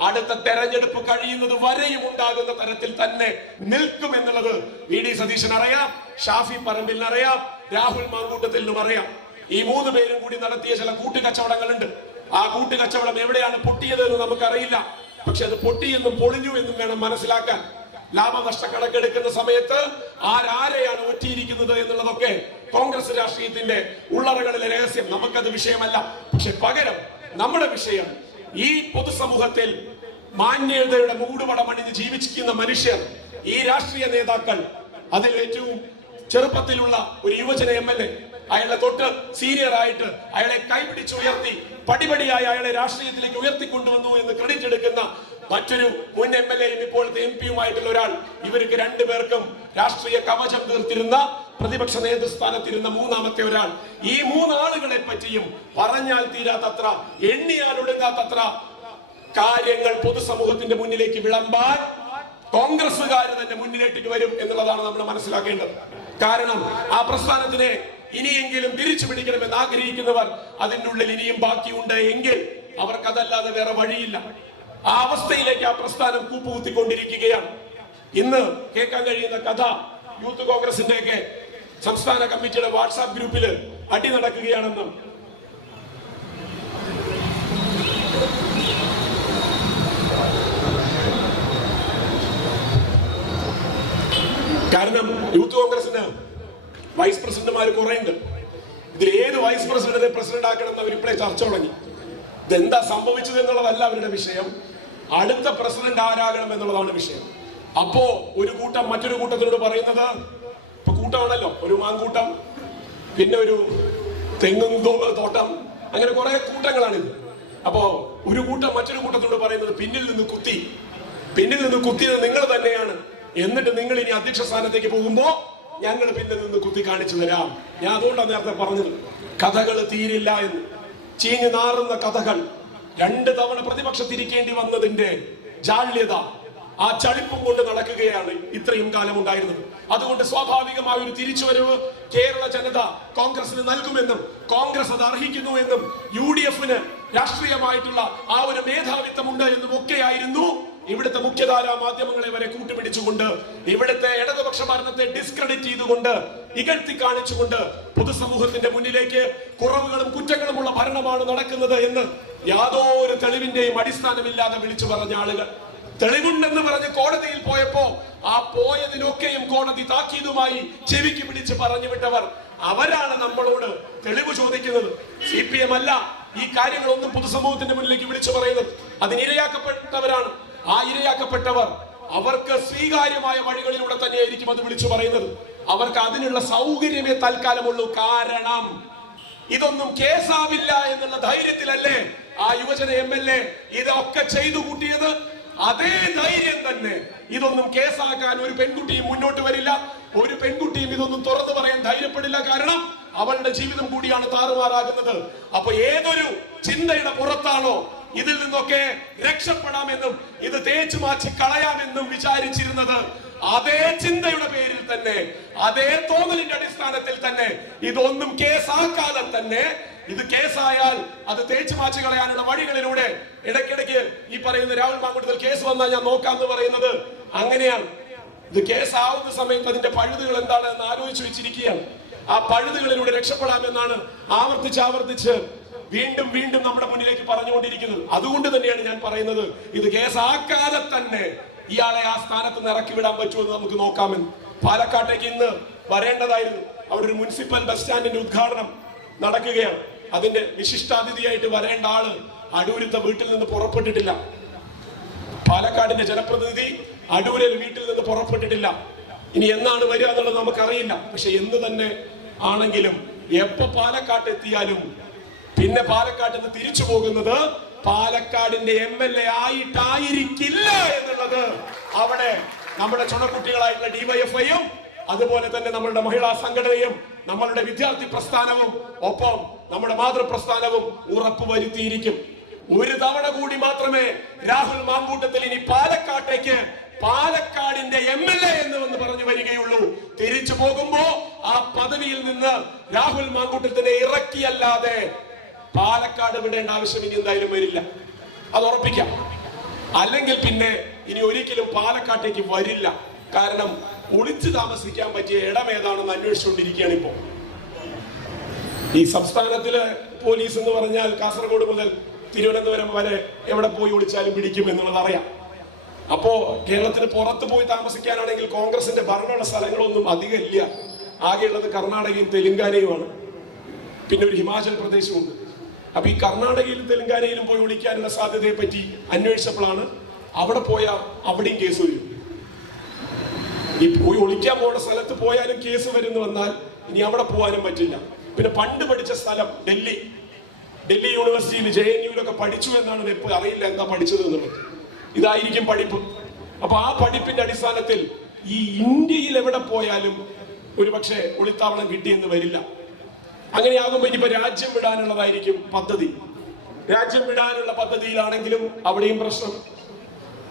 അടുത്ത തെരഞ്ഞെടുപ്പ് കഴിയുന്നത് വരെയും ഉണ്ടാകുന്ന തരത്തിൽ തന്നെ നിൽക്കും എന്നുള്ളത് VD സതീശൻ അറിയാം, ഷാഫി പറമ്പിലിന് അറിയാം, രാഹുൽ മാങ്കൂട്ടത്തിനും അറിയാം. ഈ 3 പേരും കൂടി നടത്തിയ ചില കൂട്ടുകച്ചവടങ്ങളുണ്ട്. ആ കൂട്ടുകച്ചവടം എവിടെയാണ് പൊട്ടിയത് എന്ന് നമുക്കറിയില്ല. പക്ഷെ അത് പൊട്ടിയെന്നും പൊളിഞ്ഞു എന്നും വേണം മനസ്സിലാക്കാൻ. ലാഭനഷ്ട കണക്കെടുക്കുന്ന സമയത്ത് ആരാരെയാണ് ഒറ്റിയിരിക്കുന്നത് എന്നുള്ളതൊക്കെ കോൺഗ്രസ് രാഷ്ട്രീയത്തിന്റെ ഉള്ളറകളിലെ രഹസ്യം, നമുക്കത് വിഷയമല്ല. പക്ഷെ പകരം നമ്മുടെ വിഷയം ഈ പൊതുസമൂഹത്തിൽ മാന്യതയുടെ മൂടുപടം അണിഞ്ഞ് ജീവിച്ചിരിക്കുന്ന മനുഷ്യർ, ഈ രാഷ്ട്രീയ നേതാക്കൾ, അതിൽ ഏറ്റവും ചെറുപ്പത്തിലുള്ള ഒരു യുവജന MLA, അയാളെ തൊട്ട് സീനിയർ ആയിട്ട് അയാളെ കൈപിടിച്ചുയർത്തി പടിപടിയായി അയാളെ രാഷ്ട്രീയത്തിലേക്ക് ഉയർത്തിക്കൊണ്ടുവന്നു എന്ന് ക്രെഡിറ്റ് എടുക്കുന്ന മറ്റൊരു മുൻ MLAയും ഇപ്പോഴത്തെ MP-യുമായിട്ടുള്ള ഒരാൾ, ഇവർക്ക് 2 പേർക്കും രാഷ്ട്രീയ കവചം തീർത്തിരുന്ന പ്രതിപക്ഷ നേതൃസ്ഥാനത്തിരുന്ന 3ാമത്തെ ഒരാൾ. ഈ 3 ആളുകളെ പറ്റിയും പറഞ്ഞാൽ തീരാത്തത്ര, എണ്ണിയാൽ ഒടുങ്ങാത്തത്ര കാര്യങ്ങൾ പൊതുസമൂഹത്തിന്റെ മുന്നിലേക്ക് വിളമ്പാൻ കോൺഗ്രസുകാർ തന്നെ മുന്നിലേക്ക് വരും എന്നുള്ളതാണ് നമ്മൾ മനസ്സിലാക്കേണ്ടത്. കാരണം ആ പ്രസ്ഥാനത്തിനെ ഇനിയെങ്കിലും തിരിച്ചു പിടിക്കണമെന്ന് ആഗ്രഹിക്കുന്നവർ അതിൻ്റെ ഉള്ളിൽ ഇനിയും ബാക്കിയുണ്ട് എങ്കിൽ അവർക്കതല്ലാതെ വേറെ വഴിയില്ല. ആ അവസ്ഥയിലേക്ക് ആ പ്രസ്ഥാനം കൂപ്പുകുത്തിക്കൊണ്ടിരിക്കുകയാണ്. ഇന്ന് കേൾക്കാൻ കഴിയുന്ന കഥ യൂത്ത് കോൺഗ്രസിന്റെയൊക്കെ സംസ്ഥാന കമ്മിറ്റിയുടെ വാട്സാപ്പ് ഗ്രൂപ്പിൽ അടി നടക്കുകയാണെന്നും കാരണം യൂത്ത് കോൺഗ്രസിന് വൈസ് പ്രസിഡന്റുമാർ കുറെ ഉണ്ട്. ഇതിൽ ഏത് വൈസ് പ്രസിഡന്റിനെ പ്രസിഡന്റ് ആക്കണമെന്ന് അവർ ഇപ്പോഴേ ചർച്ച തുടങ്ങി. ഇതെന്താ സംഭവിച്ചത് എന്നുള്ളതല്ല അവരുടെ വിഷയം, അടുത്ത പ്രസിഡന്റ് ആരാകണം എന്നുള്ളതാണ് വിഷയം. അപ്പോ ഒരു കൂട്ടം മറ്റൊരു കൂട്ടത്തിനോട് പറയുന്നത്, ഇപ്പൊ കൂട്ടമാണല്ലോ, ഒരു മാങ്കൂട്ടം, പിന്നെ ഒരു തെങ്ങും തോട്ടം, അങ്ങനെ കുറെ കൂട്ടങ്ങളാണിത്. അപ്പോ ഒരു കൂട്ടം മറ്റൊരു കൂട്ടത്തിനോട് പറയുന്നത്, പിന്നിൽ നിന്ന് കുത്തിയത് നിങ്ങൾ തന്നെയാണ്, എന്നിട്ട് നിങ്ങൾ ഇനി അധ്യക്ഷ സ്ഥാനത്തേക്ക് പോകുമ്പോ ഞങ്ങൾ പിന്നിൽ നിന്ന് കുത്തി കാണിച്ചു തരാം. ഞാൻ അതുകൊണ്ടാണ് നേരത്തെ പറഞ്ഞത്, കഥകൾ തീരില്ല എന്ന്. ചീഞ്ഞു നാറുന്ന കഥകൾ, 2 തവണ പ്രതിപക്ഷത്തിരിക്കേണ്ടി വന്നതിന്റെ ജാള്യത, ആ ചളിപ്പും കൊണ്ട് നടക്കുകയാണ് ഇത്രയും കാലം ഉണ്ടായിരുന്നത്. അതുകൊണ്ട് സ്വാഭാവികമായ ഒരു തിരിച്ചുവരവ് കേരള ജനത കോൺഗ്രസിന് നൽകുമെന്നും കോൺഗ്രസ് അത് അർഹിക്കുന്നുവെന്നും UDFന് രാഷ്ട്രീയമായിട്ടുള്ള ആ ഒരു മേധാവിത്വമുണ്ട് എന്നും ഒക്കെയായിരുന്നു ഇവിടുത്തെ മുഖ്യധാരാ മാധ്യമങ്ങളെ വരെ കൂട്ടുപിടിച്ചുകൊണ്ട്, ഇവിടുത്തെ ഇടതുപക്ഷ ഭരണത്തെ ഡിസ്ക്രെഡിറ്റ് ചെയ്തുകൊണ്ട്, ഇകഴ്ത്തി കാണിച്ചുകൊണ്ട് പൊതുസമൂഹത്തിന്റെ മുന്നിലേക്ക് കുറവുകളും കുറ്റങ്ങളുമുള്ള ഭരണമാണ് നടക്കുന്നത് എന്ന് യാതൊരു തെളിവിന്റെയും അടിസ്ഥാനമില്ലാതെ വിളിച്ചു പറഞ്ഞ ആളുകൾ, തെളിവുണ്ടെന്ന് പറഞ്ഞ് കോടതിയിൽ പോയപ്പോ ആ പോയതിനൊക്കെയും കോടതി താക്കീതുമായി ചെവിക്ക് പിടിച്ച് പറഞ്ഞു വിട്ടവർ, അവരാണ് നമ്മളോട് തെളിവ് ചോദിക്കുന്നത്. CPM അല്ല ഈ കാര്യങ്ങളൊന്നും പൊതുസമൂഹത്തിന്റെ മുന്നിലേക്ക് വിളിച്ചു പറയുന്നത്. അതിനിരയാക്കപ്പെട്ടവരാണ്. ആ ഇരയാക്കപ്പെട്ടവർ അവർക്ക് സ്വീകാര്യമായ വഴികളിലൂടെ തന്നെയായിരിക്കും അത് വിളിച്ചു പറയുന്നത്. അവർക്ക് അതിനുള്ള സൗകര്യമേ തൽക്കാലമുള്ളൂ. കാരണം ഇതൊന്നും കേസാവില്ല എന്നുള്ള ധൈര്യത്തിലല്ലേ ആ യുവജന MLA ഇതൊക്കെ ചെയ്തു കൂട്ടിയത്. അതേ ധൈര്യം തന്നെ ഇതൊന്നും കേസാക്കാൻ ഒരു പെൺകുട്ടിയും മുന്നോട്ട് വരില്ല. ഒരു പെൺകുട്ടിയും ഇതൊന്നും തുറന്നു പറയാൻ ധൈര്യപ്പെടില്ല. കാരണം അവളുടെ ജീവിതം കൂടിയാണ് താറുമാറാകുന്നത്. അപ്പൊ ഏതൊരു ചിന്തയുടെ പുറത്താണോ ഇതിൽ നിന്നൊക്കെ രക്ഷപ്പെടാമെന്നും ഇത് തേച്ചു മാറ്റി കളയാമെന്നും വിചാരിച്ചിരുന്നത്, അതേ ചിന്തയുടെ പേരിൽ തന്നെ, അതേ തോന്നലിന്റെ അടിസ്ഥാനത്തിൽ തന്നെ ഇതൊന്നും കേസാക്കാതെ തന്നെ, ഇത് കേസായാൽ അത് തേച്ചു മാറ്റി കളയാനുള്ള വഴികളിലൂടെ ഇടയ്ക്കിടയ്ക്ക് ഈ പറയുന്ന രാഹുൽ മാങ്കൂട്ടത്തിൽ കേസ് വന്നാൽ ഞാൻ നോക്കാന്ന് പറയുന്നത് അങ്ങനെയാണ്. ഇത് കേസാവുന്ന സമയത്ത് അതിന്റെ പഴുതുകൾ എന്താണെന്ന് ആലോചിച്ച് വെച്ചിരിക്കുകയാണ്. ആ പഴുതുകളിലൂടെ രക്ഷപ്പെടാമെന്നാണ് ആവർത്തിച്ച് വീണ്ടും വീണ്ടും നമ്മുടെ മുന്നിലേക്ക് പറഞ്ഞുകൊണ്ടിരിക്കുന്നത്. അതുകൊണ്ട് തന്നെയാണ് ഞാൻ പറയുന്നത്, ഇത് കേസാക്കാതെ തന്നെ ഇയാളെ ആ സ്ഥാനത്ത് നിന്ന് ഇറക്കി വിടാൻ പറ്റുമെന്ന് നമുക്ക് നോക്കാമെന്ന്. പാലക്കാട്ടേക്ക് ഇന്ന് വരേണ്ടതായിരുന്നു. അവിടെ ഒരു മുനിസിപ്പൽ ബസ് സ്റ്റാൻഡിന്റെ ഉദ്ഘാടനം നടക്കുകയാണ്. അതിന്റെ വിശിഷ്ടാതിഥിയായിട്ട് വരേണ്ട ആള് അടൂരത്തെ വീട്ടിൽ നിന്ന് പുറപ്പെട്ടിട്ടില്ല. പാലക്കാടിന്റെ ജനപ്രതിനിധി അടൂരിൽ വീട്ടിൽ നിന്ന് പുറപ്പെട്ടിട്ടില്ല. ഇനി എന്നാണ് വരിക എന്നുള്ളത് നമുക്കറിയില്ല. പക്ഷെ എന്ന് തന്നെ ആണെങ്കിലും എപ്പോ പാലക്കാട്ട് എത്തിയാലും പിന്നെ പാലക്കാട്ട് നിന്ന് തിരിച്ചു പോകുന്നത് പാലക്കാടിന്റെ MLA ആയിട്ടായിരിക്കില്ല എന്നുള്ളത് അവിടെ നമ്മുടെ ചുണക്കുട്ടികളായിട്ടുള്ള DYFIയും അതുപോലെ തന്നെ നമ്മളുടെ മഹിളാ സംഘടനയും നമ്മളുടെ വിദ്യാർത്ഥി പ്രസ്ഥാനവും ഒപ്പം നമ്മുടെ മാതൃപ്രസ്ഥാനവും ഉറപ്പുവരുത്തിയിരിക്കും. ഒരു തവണ കൂടി മാത്രമേ രാഹുൽ മാങ്കൂട്ടത്തിൽ ഇനി പാലക്കാട്ടേക്ക് പാലക്കാടിന്റെ MLA എന്ന് പറഞ്ഞു വരികയുള്ളൂ. തിരിച്ചു പോകുമ്പോ ആ പദവിയിൽ നിന്ന് രാഹുൽ മാങ്കൂട്ടത്തിനെ ഇറക്കിയല്ലാതെ പാലക്കാട് വിടേണ്ട ആവശ്യം ഇനി എന്തായാലും വരില്ല. അത് ഉറപ്പിക്കാം. അല്ലെങ്കിൽ പിന്നെ ഇനി ഒരിക്കലും പാലക്കാട്ടേക്ക് വരില്ല. കാരണം ഒളിച്ചു താമസിക്കാൻ പറ്റിയ ഇടം ഏതാണെന്ന് അന്വേഷിച്ചുകൊണ്ടിരിക്കുകയാണ് ഇപ്പോ. ഈ സംസ്ഥാനത്തിലെ പോലീസ് എന്ന് പറഞ്ഞാൽ കാസർഗോഡ് മുതൽ തിരുവനന്തപുരം വരെ എവിടെ പോയി ഒളിച്ചാലും പിടിക്കും എന്നുള്ളത് അറിയാം. അപ്പോ കേരളത്തിന് പുറത്ത് പോയി താമസിക്കാനാണെങ്കിൽ കോൺഗ്രസിന്റെ ഭരണമുള്ള സ്ഥലങ്ങളൊന്നും അധികം ഇല്ല. ആകെയുള്ളത് കർണാടകയും തെലുങ്കാനയുമാണ്. പിന്നെ ഒരു ഹിമാചൽ പ്രദേശും ഉണ്ട്. അപ്പൊ ഈ കർണാടകയിലും തെലുങ്കാനയിലും പോയി ഒളിക്കാനുള്ള സാധ്യതയെ പറ്റി അന്വേഷിച്ചപ്പോഴാണ് അവിടെ പോയാൽ അവിടെയും കേസ് വരും. ഈ പോയി ഒളിക്കാൻ പോകുന്ന സ്ഥലത്ത് പോയാലും കേസ് വരുന്നു വന്നാൽ ഇനി അവിടെ പോകാനും പറ്റില്ല. പിന്നെ പണ്ട് പഠിച്ച സ്ഥലം ഡൽഹി യൂണിവേഴ്സിറ്റിയിൽ JNUവിലൊക്കെ പഠിച്ചു എന്നാണ് എപ്പോൾ അറിയില്ല എന്താ പഠിച്ചത് എന്നുള്ളത്. ഇതായിരിക്കും പഠിപ്പ്. അപ്പൊ ആ പഠിപ്പിന്റെ അടിസ്ഥാനത്തിൽ ഈ ഇന്ത്യയിൽ എവിടെ പോയാലും ഒരു പക്ഷേ ഒളിത്താവളം കിട്ടിയെന്ന് വരില്ല. അങ്ങനെയാകുമ്പോൾ ഇനിയിപ്പോ രാജ്യം വിടാനുള്ളതായിരിക്കും പദ്ധതി. രാജ്യം വിടാനുള്ള പദ്ധതിയിലാണെങ്കിലും അവിടെയും പ്രശ്നം.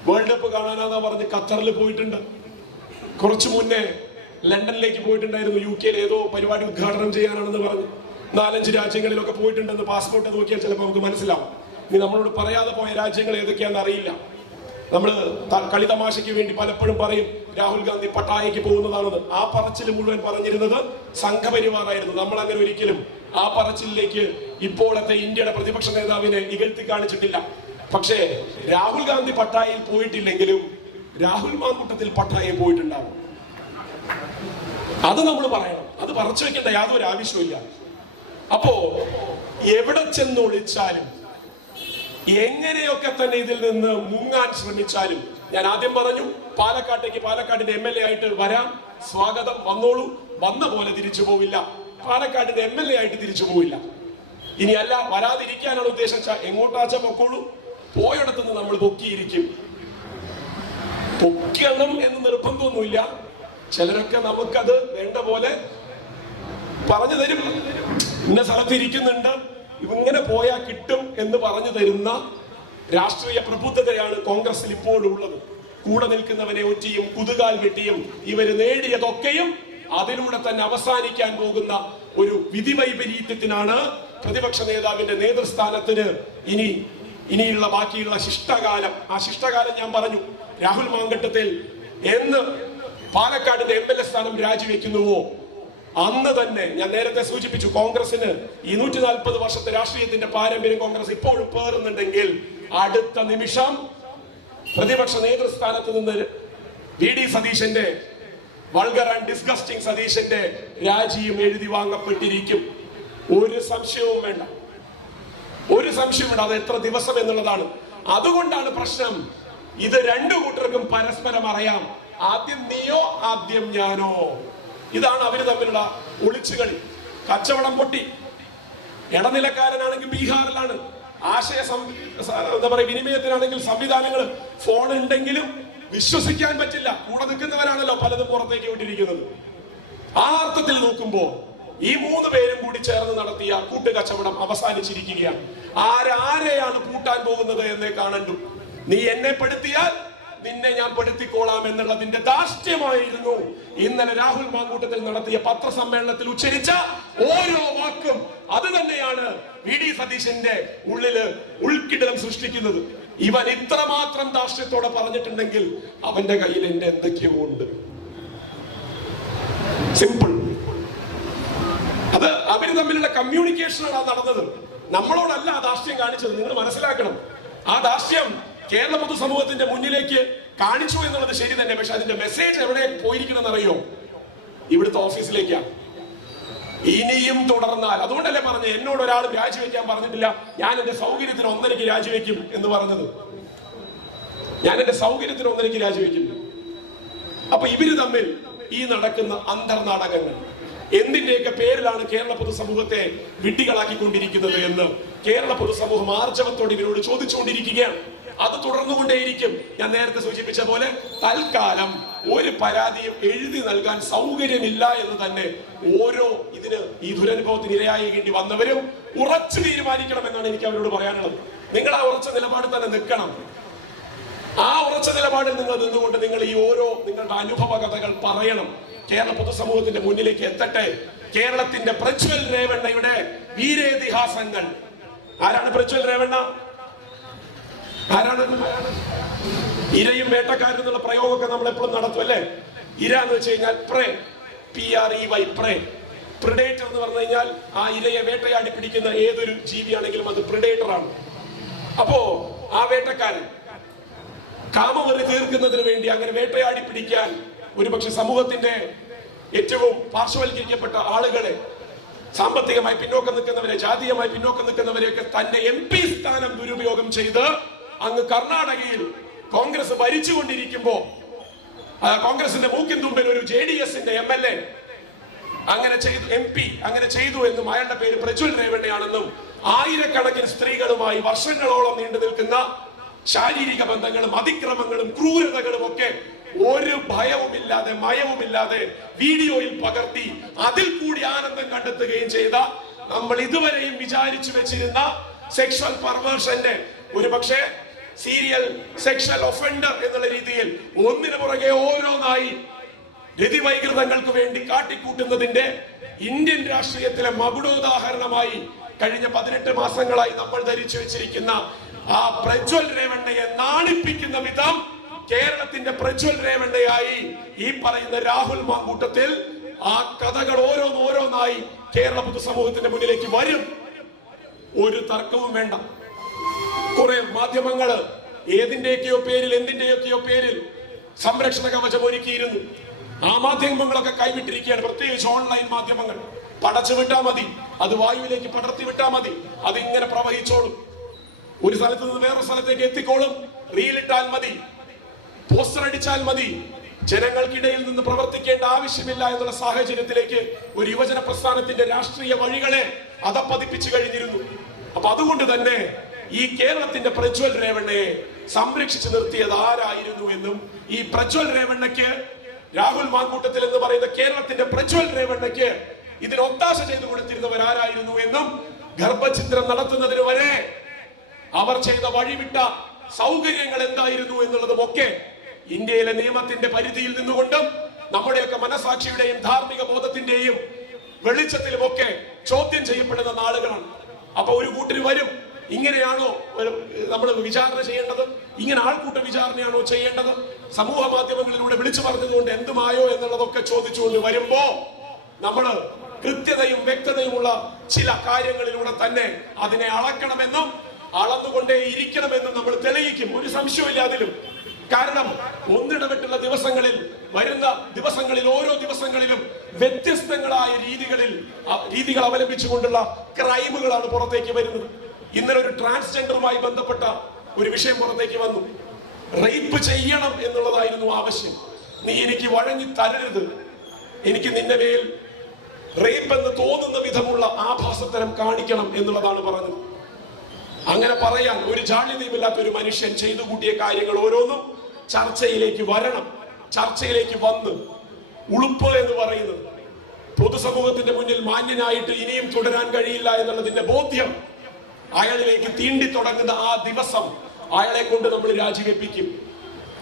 വേൾഡ് കപ്പ് കാണാനാന്നാ പറഞ്ഞ് ഖത്തറിൽ പോയിട്ടുണ്ട്. കുറച്ചു മുന്നേ ലണ്ടനിലേക്ക് പോയിട്ടുണ്ടായിരുന്നു. UK ഏതോ പരിപാടി ഉദ്ഘാടനം ചെയ്യാനാണെന്ന് പറഞ്ഞ് 4-5 രാജ്യങ്ങളിലൊക്കെ പോയിട്ടുണ്ടെന്ന് പാസ്പോർട്ട് നോക്കിയാൽ ചിലപ്പോൾ നമുക്ക് മനസ്സിലാവും. ഇനി നമ്മളോട് പറയാതെ പോയ രാജ്യങ്ങൾ ഏതൊക്കെയാണെന്ന് അറിയില്ല. നമ്മൾ കളി തമാശയ്ക്ക് വേണ്ടി പലപ്പോഴും പറയും രാഹുൽ ഗാന്ധി പട്ടായക്ക് പോകുന്നതാണെന്ന്. ആ പറച്ചിൽ മുഴുവൻ പറഞ്ഞിരുന്നത് സംഘപരിവാറായിരുന്നു. നമ്മൾ അങ്ങനെ ഒരിക്കലും ആ പറച്ചിലേക്ക് ഇപ്പോഴത്തെ ഇന്ത്യയുടെ പ്രതിപക്ഷ നേതാവിനെ ഇകഴ്ത്തി കാണിച്ചിട്ടില്ല. പക്ഷേ രാഹുൽ ഗാന്ധി പട്ടായയിൽ പോയിട്ടില്ലെങ്കിലും രാഹുൽ മാങ്കൂട്ടത്തിൽ പട്ടായയിൽ പോയിട്ടുണ്ടാവും. അത് നമ്മൾ പറയണം. അത് പറച്ചു വെക്കേണ്ട യാതൊരു ആവശ്യമില്ല. അപ്പോ എവിടെ ചെന്ന് ഒളിച്ചാലും എങ്ങനെയൊക്കെ തന്നെ ഇതിൽ നിന്ന് മുങ്ങാൻ ശ്രമിച്ചാലും, ഞാൻ ആദ്യം പറഞ്ഞു പാലക്കാട്ടേക്ക് പാലക്കാടിന്റെ MLA ആയിട്ട് വരാം, സ്വാഗതം, വന്നോളൂ. വന്ന പോലെ തിരിച്ചു പോവില്ല. പാലക്കാടിന്റെ MLA ആയിട്ട് തിരിച്ചു പോവില്ല. ഇനി അല്ല വരാതിരിക്കാനാണ് ഉദ്ദേശം, എങ്ങോട്ടാച്ച പൊക്കോളൂ. പോയിടത്തുനിന്ന് നമ്മൾ പൊക്കിയിരിക്കും. പൊക്കണം എന്ന് നിർബന്ധമൊന്നുമില്ല. ചിലരൊക്കെ നമുക്കത് വേണ്ട പോലെ പറഞ്ഞു തരും. ഇന്ന സ്ഥലത്ത് ഇരിക്കുന്നുണ്ട്, ഇങ്ങനെ പോയാൽ കിട്ടും എന്ന് പറഞ്ഞു തരുന്ന രാഷ്ട്രീയ പ്രബുദ്ധതയാണ് കോൺഗ്രസിൽ ഇപ്പോഴും ഉള്ളത്. കൂടെ നിൽക്കുന്നവനെ ഒറ്റിയും കുതുകാൽ വെട്ടിയും ഇവര് നേടിയതൊക്കെയും അതിലൂടെ തന്നെ അവസാനിക്കാൻ പോകുന്ന ഒരു വിധിവൈപരീത്യത്തിനാണ് പ്രതിപക്ഷ നേതാവിന്റെ നേതൃസ്ഥാനത്തിന് ഇനിയുള്ള ബാക്കിയുള്ള ശിഷ്ടകാലം. ആ ശിഷ്ടകാലം ഞാൻ പറഞ്ഞു. രാഹുൽ മാങ്കട്ടത്തിൽ എന്ന് പാലക്കാടിന്റെ MLA സ്ഥാനം രാജിവെക്കുന്നുവോ അന്ന് തന്നെ ഞാൻ നേരത്തെ സൂചിപ്പിച്ചു, കോൺഗ്രസിന് 140 വർഷത്തെ രാഷ്ട്രീയത്തിന്റെ പാരമ്പര്യം കോൺഗ്രസ് ഇപ്പോഴും പേറുന്നുണ്ടെങ്കിൽ അടുത്ത നിമിഷം പ്രതിപക്ഷ നേതൃസ്ഥാനത്ത് നിന്ന് VD സതീശന്റെ വൾഗർ ആൻഡ് ഡിസ്ഗസ്റ്റിംഗ് സതീശന്റെ രാജിയും എഴുതി വാങ്ങപ്പെട്ടിരിക്കും. ഒരു സംശയവും വേണ്ട. അത് എത്ര ദിവസം എന്നുള്ളതാണ്. അതുകൊണ്ടാണ് പ്രശ്നം. ഇത് രണ്ടു കൂട്ടർക്കും പരസ്പരം അറിയാം. ആദ്യം നീയോ ആദ്യം ഞാനോ. ഇതാണ് അവര് തമ്മിലുള്ള ഒളിച്ചുകളി. കച്ചവടം പൊട്ടി. ഇടനിലക്കാരനാണെങ്കിൽ ബീഹാറിലാണ്. എന്താ പറയുക, വിനിമയത്തിനാണെങ്കിൽ സംവിധാനങ്ങൾ ഫോൺ ഉണ്ടെങ്കിലും വിശ്വസിക്കാൻ പറ്റില്ല. കൂടെ നിൽക്കുന്നവരാണല്ലോ പലതും പുറത്തേക്ക് വിട്ടിരിക്കുന്നത്. ആ അർത്ഥത്തിൽ നോക്കുമ്പോ ഈ 3 പേരും കൂടി ചേർന്ന് നടത്തിയ കൂട്ടുകച്ചവടം അവസാനിച്ചിരിക്കുകയാണ്. ആരെയാണ് പൂട്ടാൻ പോകുന്നത് എന്നേ കാണണ്ടു. നീ എന്നെ പെടുത്തിയാൽ നിന്നെ ഞാൻ പെടുത്തിക്കോളാം എന്നുള്ളതിന്റെ ധാർഷ്ട്യമായിരുന്നു ഇന്നലെ രാഹുൽ മാങ്കൂട്ടത്തിൽ നടത്തിയ പത്രസമ്മേളനത്തിൽ ഉച്ചരിച്ച ഓരോ വാക്കും. അത് തന്നെയാണ് VD സതീശന്റെ ഉള്ളില് ഉൾക്കിടലം സൃഷ്ടിക്കുന്നത്. ഇവൻ ഇത്രമാത്രം ധാർഷ്ട്യത്തോടെ പറഞ്ഞിട്ടുണ്ടെങ്കിൽ അവന്റെ കയ്യിൽ എന്റെ എന്തൊക്കെയോ ഉണ്ട്. സിമ്പിൾ. അത് അവര് തമ്മിലുള്ള കമ്മ്യൂണിക്കേഷനാണ് നടന്നത്. നമ്മളോടല്ല ആ ധാർഷ്ട്യം കാണിച്ചത്. നിങ്ങൾ മനസ്സിലാക്കണം. ആ ധാർഷ്ട്യം കേരള പൊതുസമൂഹത്തിന്റെ മുന്നിലേക്ക് കാണിച്ചു എന്നുള്ളത് ശരി തന്നെ. പക്ഷെ അതിന്റെ മെസ്സേജ് എവിടെ പോയിരിക്കണമെന്ന് അറിയോ? ഇവിടുത്തെ ഓഫീസിലേക്കാണ്. ഇനിയും തുടർന്നാൽ, അതുകൊണ്ടല്ലേ പറഞ്ഞത് എന്നോട് ഒരാളും രാജിവെക്കാൻ പറഞ്ഞിട്ടില്ല. ഞാൻ എന്റെ സൗകര്യത്തിന് 1:30 രാജിവെക്കും എന്ന് പറഞ്ഞത്. ഞാൻ എന്റെ സൗകര്യത്തിന് 1:30 രാജിവെക്കും. അപ്പൊ ഇവര് തമ്മിൽ ഈ നടക്കുന്ന അന്തർനാടകങ്ങൾ എന്തിന്റെയൊക്കെ പേരിലാണ് കേരള പൊതുസമൂഹത്തെ വിഡ്ഢികളാക്കിക്കൊണ്ടിരിക്കുന്നത് എന്ന് കേരള പൊതുസമൂഹം ആർജവത്തോടെ ഇവരോട് ചോദിച്ചുകൊണ്ടിരിക്കുകയാണ്. അത് തുടർന്നുകൊണ്ടേയിരിക്കും. ഞാൻ നേരത്തെ സൂചിപ്പിച്ച പോലെ തൽക്കാലം ഒരു പരാതിയും എഴുതി നൽകാൻ സൗകര്യമില്ല എന്ന് തന്നെ ഓരോ ഈ ദുരനുഭവത്തിന് ഇരയാകേണ്ടി വന്നവരും ഉറച്ചു തീരുമാനിക്കണം എന്നാണ് എനിക്ക് അവരോട് പറയാനുള്ളത്. നിങ്ങൾ ആ ഉറച്ച നിലപാട് തന്നെ നിൽക്കണം. ആ ഉറച്ച നിലപാടിൽ നിങ്ങൾ നിന്നുകൊണ്ട് നിങ്ങൾ നിങ്ങളുടെ അനുഭവ കഥകൾ പറയണം. കേരള പൊതുസമൂഹത്തിന്റെ മുന്നിലേക്ക് എത്തട്ടെ. കേരളത്തിന്റെ പ്രജ്വൽ രേവണ്ണയുടെ വീരേതിഹാസങ്ങൾ. ആരാണ് പ്രജ്വൽ രേവണ്ണ? ആരാണ്? ഇരയും വേട്ടക്കാരും എന്നുള്ള പ്രയോഗമൊക്കെ നമ്മൾ എപ്പോഴും നടത്തും അല്ലേ? ഇര എന്ന് വെച്ച് കഴിഞ്ഞാൽ പ്രേ, PREY, പ്രേ. പ്രിഡേറ്റർ എന്ന് പറഞ്ഞു കഴിഞ്ഞാൽ ആ ഇരയെ വേട്ടയാടി പിടിക്കുന്ന ഏതൊരു ജീവിയാണെങ്കിലും അത് പ്രിഡേറ്റർ ആണ്. അപ്പോ ആ വേട്ടക്കാരൻ കാമവെറി തീർക്കുന്നതിന് വേണ്ടി അങ്ങനെ വേട്ടയാടി പിടിക്കാൻ ഒരുപക്ഷെ സമൂഹത്തിന്റെ ഏറ്റവും പാർശ്വവൽക്കരിക്കപ്പെട്ട ആളുകളെ, സാമ്പത്തികമായി പിന്നോക്കം നിൽക്കുന്നവരെ, ജാതീയമായി പിന്നോക്കം നിൽക്കുന്നവരെയൊക്കെ തന്റെ MP സ്ഥാനം ദുരുപയോഗം ചെയ്ത് അങ്ങ് കർണാടകയിൽ കോൺഗ്രസ് ഭരിച്ചുകൊണ്ടിരിക്കുമ്പോ കോൺഗ്രസിന്റെ മൂക്കിൻ തുമ്പിൽ ഒരു JDS-ന്റെ MLA അങ്ങനെ ചെയ്തു, MP അങ്ങനെ ചെയ്തു എന്നും അയാളുടെ പേര് പ്രജ്വൽ രേവണ്ണയാണെന്നും ആയിരക്കണക്കിന് സ്ത്രീകളുമായി വർഷങ്ങളോളം നീണ്ടു നിൽക്കുന്ന ശാരീരിക ബന്ധങ്ങളും അതിക്രമങ്ങളും ക്രൂരതകളും ഒക്കെ ഒരു ഭയവുമില്ലാതെ മയവുമില്ലാതെ വീഡിയോയിൽ പകർത്തി അതിൽ കൂടി ആനന്ദം കണ്ടെത്തുകയും ചെയ്ത നമ്മൾ ഇതുവരെയും വിചാരിച്ചു വെച്ചിരുന്ന സെക്ഷൽ പർവേർഷന്റെ ഒരുപക്ഷെ സീരിയൽ സെക്ഷൽ ഒഫൻഡർ എന്നുള്ള രീതിയിൽ ഒന്നിനു പുറകെ ഓരോന്നായി രതിവൈകൃതങ്ങൾക്ക് വേണ്ടി കാട്ടിക്കൂട്ടുന്നതിന്റെ ഇന്ത്യൻ രാഷ്ട്രീയത്തിലെ മകുടോദാഹരണമായി കഴിഞ്ഞ 18 മാസങ്ങളായി നമ്മൾ ധരിച്ചു വെച്ചിരിക്കുന്ന ആ പ്രജ്വൽ രേവണ്ണയെ നാണിപ്പിക്കുന്ന വിധം കേരളത്തിന്റെ പ്രജ്വൽ രേവണ്ണയായി ഈ പറയുന്ന രാഹുൽ മാങ്കൂട്ടത്തിൽ ആ കഥകൾ ഓരോന്നായി കേരള പൊതുസമൂഹത്തിന്റെ മുന്നിലേക്ക് വരും. ഒരു തർക്കവും വേണ്ട. കുറെ മാധ്യമങ്ങള് ഏതിന്റെയൊക്കെയോ പേരിൽ എന്തിന്റെയൊക്കെയോ പേരിൽ സംരക്ഷണ കവചം ഒരുക്കിയിരുന്നു. ആ മാധ്യമങ്ങളൊക്കെ കൈവിട്ടിരിക്കുകയാണ്. പ്രത്യേകിച്ച് ഓൺലൈൻ മാധ്യമങ്ങൾ. പടച്ചു വിട്ടാ മതി, അത് വായുവിലേക്ക് പടർത്തി വിട്ടാ മതി, അതിങ്ങനെ പ്രവഹിച്ചോളും. ഒരു സ്ഥലത്ത് നിന്ന് വേറൊരു സ്ഥലത്തേക്ക് എത്തിക്കോളും. റീലിട്ടാൽ മതി, പോസ്റ്റർ അടിച്ചാൽ മതി. ജനങ്ങൾക്കിടയിൽ നിന്ന് പ്രവർത്തിക്കേണ്ട ആവശ്യമില്ല എന്നുള്ള സാഹചര്യത്തിലേക്ക് ഒരു യുവജന പ്രസ്ഥാനത്തിന്റെ രാഷ്ട്രീയ വഴികളെ അതപ്പതിപ്പിച്ചു കഴിഞ്ഞിരുന്നു. അപ്പൊ അതുകൊണ്ട് തന്നെ ഈ കേരളത്തിന്റെ പ്രജ്വൽ രേവണ്ണയെ സംരക്ഷിച്ചു നിർത്തിയത് ആരായിരുന്നു എന്നും ഈ പ്രജ്വൽ രേവണ്ണയ്ക്ക്, രാഹുൽ മാങ്കൂട്ടത്തിൽ എന്ന് പറയുന്ന കേരളത്തിന്റെ പ്രജ്വൽ രേവണ്ണയ്ക്ക് ഇതിന് ഒത്താശ ചെയ്തു കൊടുത്തിരുന്നവർ ആരായിരുന്നു എന്നും ഗർഭചിത്രം നടത്തുന്നതിന് വരെ അവർ ചെയ്ത വഴിവിട്ട സൗകര്യങ്ങൾ എന്തായിരുന്നു എന്നുള്ളതും ഒക്കെ ഇന്ത്യയിലെ നിയമത്തിന്റെ പരിധിയിൽ നിന്നുകൊണ്ടും നമ്മുടെയൊക്കെ മനസാക്ഷിയുടെയും ധാർമ്മിക ബോധത്തിന്റെയും വെളിച്ചത്തിലുമൊക്കെ ചോദ്യം ചെയ്യപ്പെടുന്ന നാളുകളാണ്. അപ്പൊ ഒരു കൂട്ടര് വരും, ഇങ്ങനെയാണോ നമ്മൾ വിചാരണ ചെയ്യേണ്ടത്? ഇങ്ങനെ ആൾക്കൂട്ട വിചാരണയാണോ ചെയ്യേണ്ടത്? സമൂഹ മാധ്യമങ്ങളിലൂടെ വിളിച്ചു പറഞ്ഞതുകൊണ്ട് എന്തുമായോ എന്നുള്ളതൊക്കെ ചോദിച്ചുകൊണ്ട് വരുമ്പോ നമ്മള് കൃത്യതയും വ്യക്തതയുമുള്ള ചില കാര്യങ്ങളിലൂടെ തന്നെ അതിനെ അളക്കണമെന്നും അളന്നുകൊണ്ടേ ഇരിക്കണമെന്നും നമ്മൾ തെളിയിക്കും. ഒരു സംശയമില്ല അതിലും. കാരണം ഒന്നിടവിട്ടുള്ള വരുന്ന ദിവസങ്ങളിൽ ഓരോ ദിവസങ്ങളിലും വ്യത്യസ്തങ്ങളായ രീതികൾ അവലംബിച്ചുകൊണ്ടുള്ള ക്രൈമുകളാണ് പുറത്തേക്ക് വരുന്നത്. ഇന്നലെ ഒരു ട്രാൻസ്ജെൻഡറുമായി ബന്ധപ്പെട്ട ഒരു വിഷയം പുറത്തേക്ക് വന്നു. റേപ്പ് ചെയ്യണം എന്നുള്ളതായിരുന്നു ആവശ്യം. നീ എനിക്ക് വഴങ്ങി തരരുത്, എനിക്ക് നിന്റെ മേൽ റേപ്പ് എന്ന് തോന്നുന്ന വിധമുള്ള ആഭാസത്തരം കാണിക്കണം എന്നുള്ളതാണ് പറഞ്ഞത്. അങ്ങനെ പറയാൻ ഒരു ജാള്യതയുമില്ലാത്ത ഒരു മനുഷ്യൻ ചെയ്തു കൂട്ടിയ കാര്യങ്ങൾ ഓരോന്നും ചർച്ചയിലേക്ക് വരണം. ചർച്ചയിലേക്ക് വന്ന് ഉളുപ്പ് എന്ന് പറയുന്നത് പൊതുസമൂഹത്തിന്റെ മുന്നിൽ മാന്യനായിട്ട് ഇനിയും തുടരാൻ കഴിയില്ല എന്നുള്ളതിന്റെ ബോധ്യം അയാളിലേക്ക് തീണ്ടി തുടങ്ങുന്ന ആ ദിവസം അയാളെ കൊണ്ട് നമ്മൾ രാജിവെപ്പിക്കും.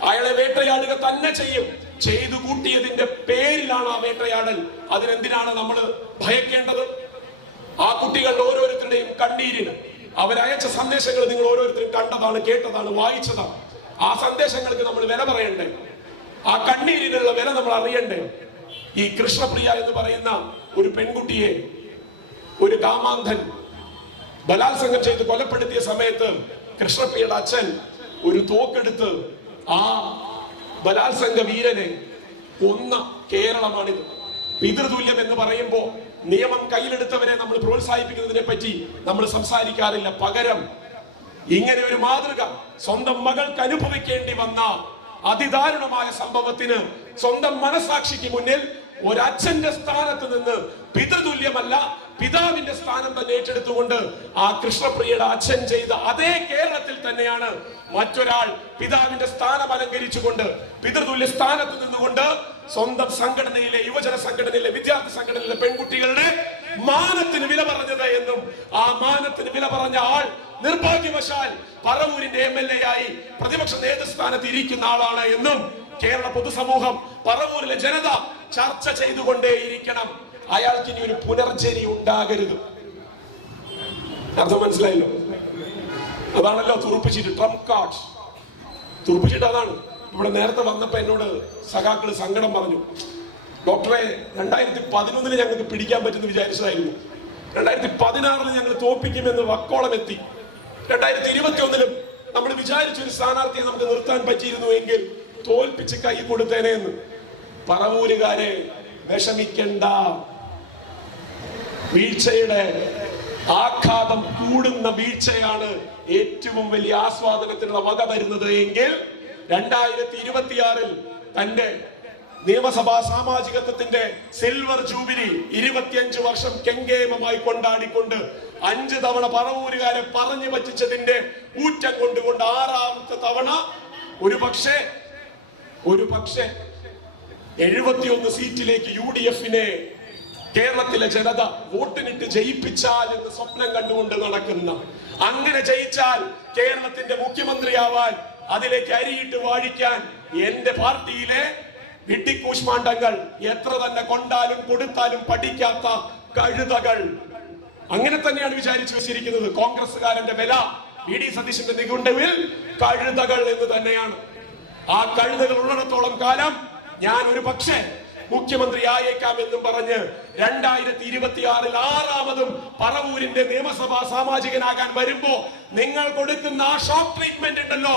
അയാളെ വേട്ടയാടുക തന്നെ ചെയ്യും. ചെയ്തു കൂട്ടിയതിന്റെ പേരിലാണ് ആ വേട്ടയാടൽ. അതിനെന്തിനാണ് നമ്മൾ ഭയക്കേണ്ടത്? ആ കുട്ടികളുടെ ഓരോരുത്തരുടെയും കണ്ണീരിന് അവരയച്ച സന്ദേശങ്ങൾ നിങ്ങൾ ഓരോരുത്തരും കണ്ടതാണ്, കേട്ടതാണ്, വായിച്ചതാണ്. ആ സന്ദേശങ്ങൾക്ക് നമ്മൾ വില പറയണ്ടേ? ആ കണ്ണീരിനുള്ള വില നമ്മൾ അറിയണ്ടേ? ഈ കൃഷ്ണപ്രിയ എന്ന് പറയുന്ന ഒരു പെൺകുട്ടിയെ ഒരു കാമാന്ധൻ ബലാത്സംഗം ചെയ്ത് കൊലപ്പെടുത്തിയ സമയത്ത് കൃഷ്ണപ്രിയയുടെ അച്ഛൻ ഒരു തോക്കെടുത്ത് ആ ബലാത്സംഗ വീരനെ കൊന്ന കേരളമാണിത്. പിതൃതുല്യം എന്ന് പറയുമ്പോ നിയമം കയ്യിലെടുത്തവരെ നമ്മൾ പ്രോത്സാഹിപ്പിക്കുന്നതിനെ പറ്റി നമ്മൾ സംസാരിക്കാറില്ല. പകരം ഇങ്ങനെ ഒരു മാതൃക സ്വന്തം മകൾക്ക് അനുഭവിക്കേണ്ടി വന്ന അതിദാരുണമായ സംഭവത്തിന് സ്വന്തം മനസാക്ഷിക്ക് മുന്നിൽ ഒരച്ഛന്റെ സ്ഥാനത്ത് നിന്ന് പിതൃതുല്യമല്ല പിതാവിന്റെ സ്ഥാനം തന്നെ ഏറ്റെടുത്തുകൊണ്ട് ആ കൃഷ്ണപ്രിയയുടെ അച്ഛൻ ചെയ്ത അതേ കേരളത്തിൽ തന്നെയാണ് മറ്റൊരാൾ പിതാവിന്റെ സ്ഥാനം അലങ്കരിച്ചുകൊണ്ട് പിതൃതുല്യ സ്ഥാനത്ത് നിന്നുകൊണ്ട് സ്വന്തം സംഘടനയിലെ യുവജന സംഘടനയിലെ വിദ്യാർത്ഥി സംഘടനയിലെ പെൺകുട്ടികളുടെ മാനത്തിന് വില പറഞ്ഞത് എന്നും ആ മാനത്തിന് വില പറഞ്ഞ ആൾ നിർഭാഗ്യവശാൽ പറവൂരിന്റെ MLA ആയി പ്രതിപക്ഷ നേതൃസ്ഥാനത്ത് ഇരിക്കുന്ന ആളാണ് എന്നും കേരള പൊതുസമൂഹം പറവൂരിലെ ജനത ചർച്ച ചെയ്തുകൊണ്ടേയിരിക്കണം. അയാൾക്ക് ഇനി ഒരു പുനർജനി ഉണ്ടാകരുത്. അർത്ഥം മനസ്സിലായല്ലോ? അതാണല്ലോ തുറപ്പിച്ചിട്ട് ട്രംപ് കാർഡ് തുറപ്പിച്ചിട്ട് അതാണ്. ഇവിടെ നേരത്തെ വന്നപ്പോ എന്നോട് സഖാക്കള് സങ്കടം പറഞ്ഞു. ഡോക്ടറെ 2011 ഞങ്ങൾക്ക് പിടിക്കാൻ പറ്റുമെന്ന് വിചാരിച്ചതായിരുന്നു. 2016 ഞങ്ങൾ തോൽപ്പിക്കുമെന്ന് വക്കോളം എത്തി. 2021 നമ്മൾ വിചാരിച്ച ഒരു സ്ഥാനാർത്ഥിയെ നമുക്ക് നിർത്താൻ പറ്റിയിരുന്നു എങ്കിൽ തോൽപ്പിച്ച് കൈ കൊടുത്തേനെ എന്ന്. പറവൂരുകാരെ വിഷമിക്കണ്ട. വീഴ്ചയുടെ ആഘാതം കൂടുന്ന വീഴ്ചയാണ് ഏറ്റവും വലിയ ആസ്വാദനത്തിനുള്ള വക തരുന്നത് എങ്കിൽ 2026 തന്റെ നിയമസഭാ സാമാജികത്വത്തിന്റെ സിൽവർ ജൂബിലി 25 വർഷം കെങ്കേമമായി കൊണ്ടാടിക്കൊണ്ട് 5 തവണ പറവൂരുകാരെ പറഞ്ഞു പറ്റിച്ചതിന്റെ ഊറ്റം കൊണ്ടുകൊണ്ട് 6ാമത്തെ തവണ ഒരു പക്ഷേ 71 സീറ്റിലേക്ക് UDF-നെ കേരളത്തിലെ ജനത വോട്ടിനിട്ട് ജയിപ്പിച്ചാൽ എന്ന് സ്വപ്നം കണ്ടുകൊണ്ട് നടക്കുന്ന, അങ്ങനെ ജയിച്ചാൽ കേരളത്തിന്റെ മുഖ്യമന്ത്രിയാവാൻ അതിലേക്ക് അരിയിട്ട് വാഴിക്കാൻ എന്റെ പാർട്ടിയിലെ വിട്ടിക്കൂശ്മാണ്ടങ്ങൾ എത്ര തന്നെ കൊണ്ടാലും കൊടുത്താലും പഠിക്കാത്ത കഴുതകൾ അങ്ങനെ തന്നെയാണ് വിചാരിച്ചു വെച്ചിരിക്കുന്നത്. കോൺഗ്രസ്സുകാരന്റെ വില VD സതീശന്റെ നിഘണ്ടുവിൽ കഴുതകൾ എന്ന് തന്നെയാണ്. ആ കഴുതകൾ ഉള്ളിടത്തോളം കാലം ഞാൻ ഒരു പക്ഷേ മുഖ്യമന്ത്രി ആയേക്കാം എന്നും പറഞ്ഞ് 2026 6ാമതും പറവൂരിന്റെ നിയമസഭാ സാമാജികനാകാൻ വരുമ്പോ നിങ്ങൾ കൊടുക്കുന്ന ആ ഷോക്ക് ട്രീറ്റ്മെന്റ് ഉണ്ടല്ലോ,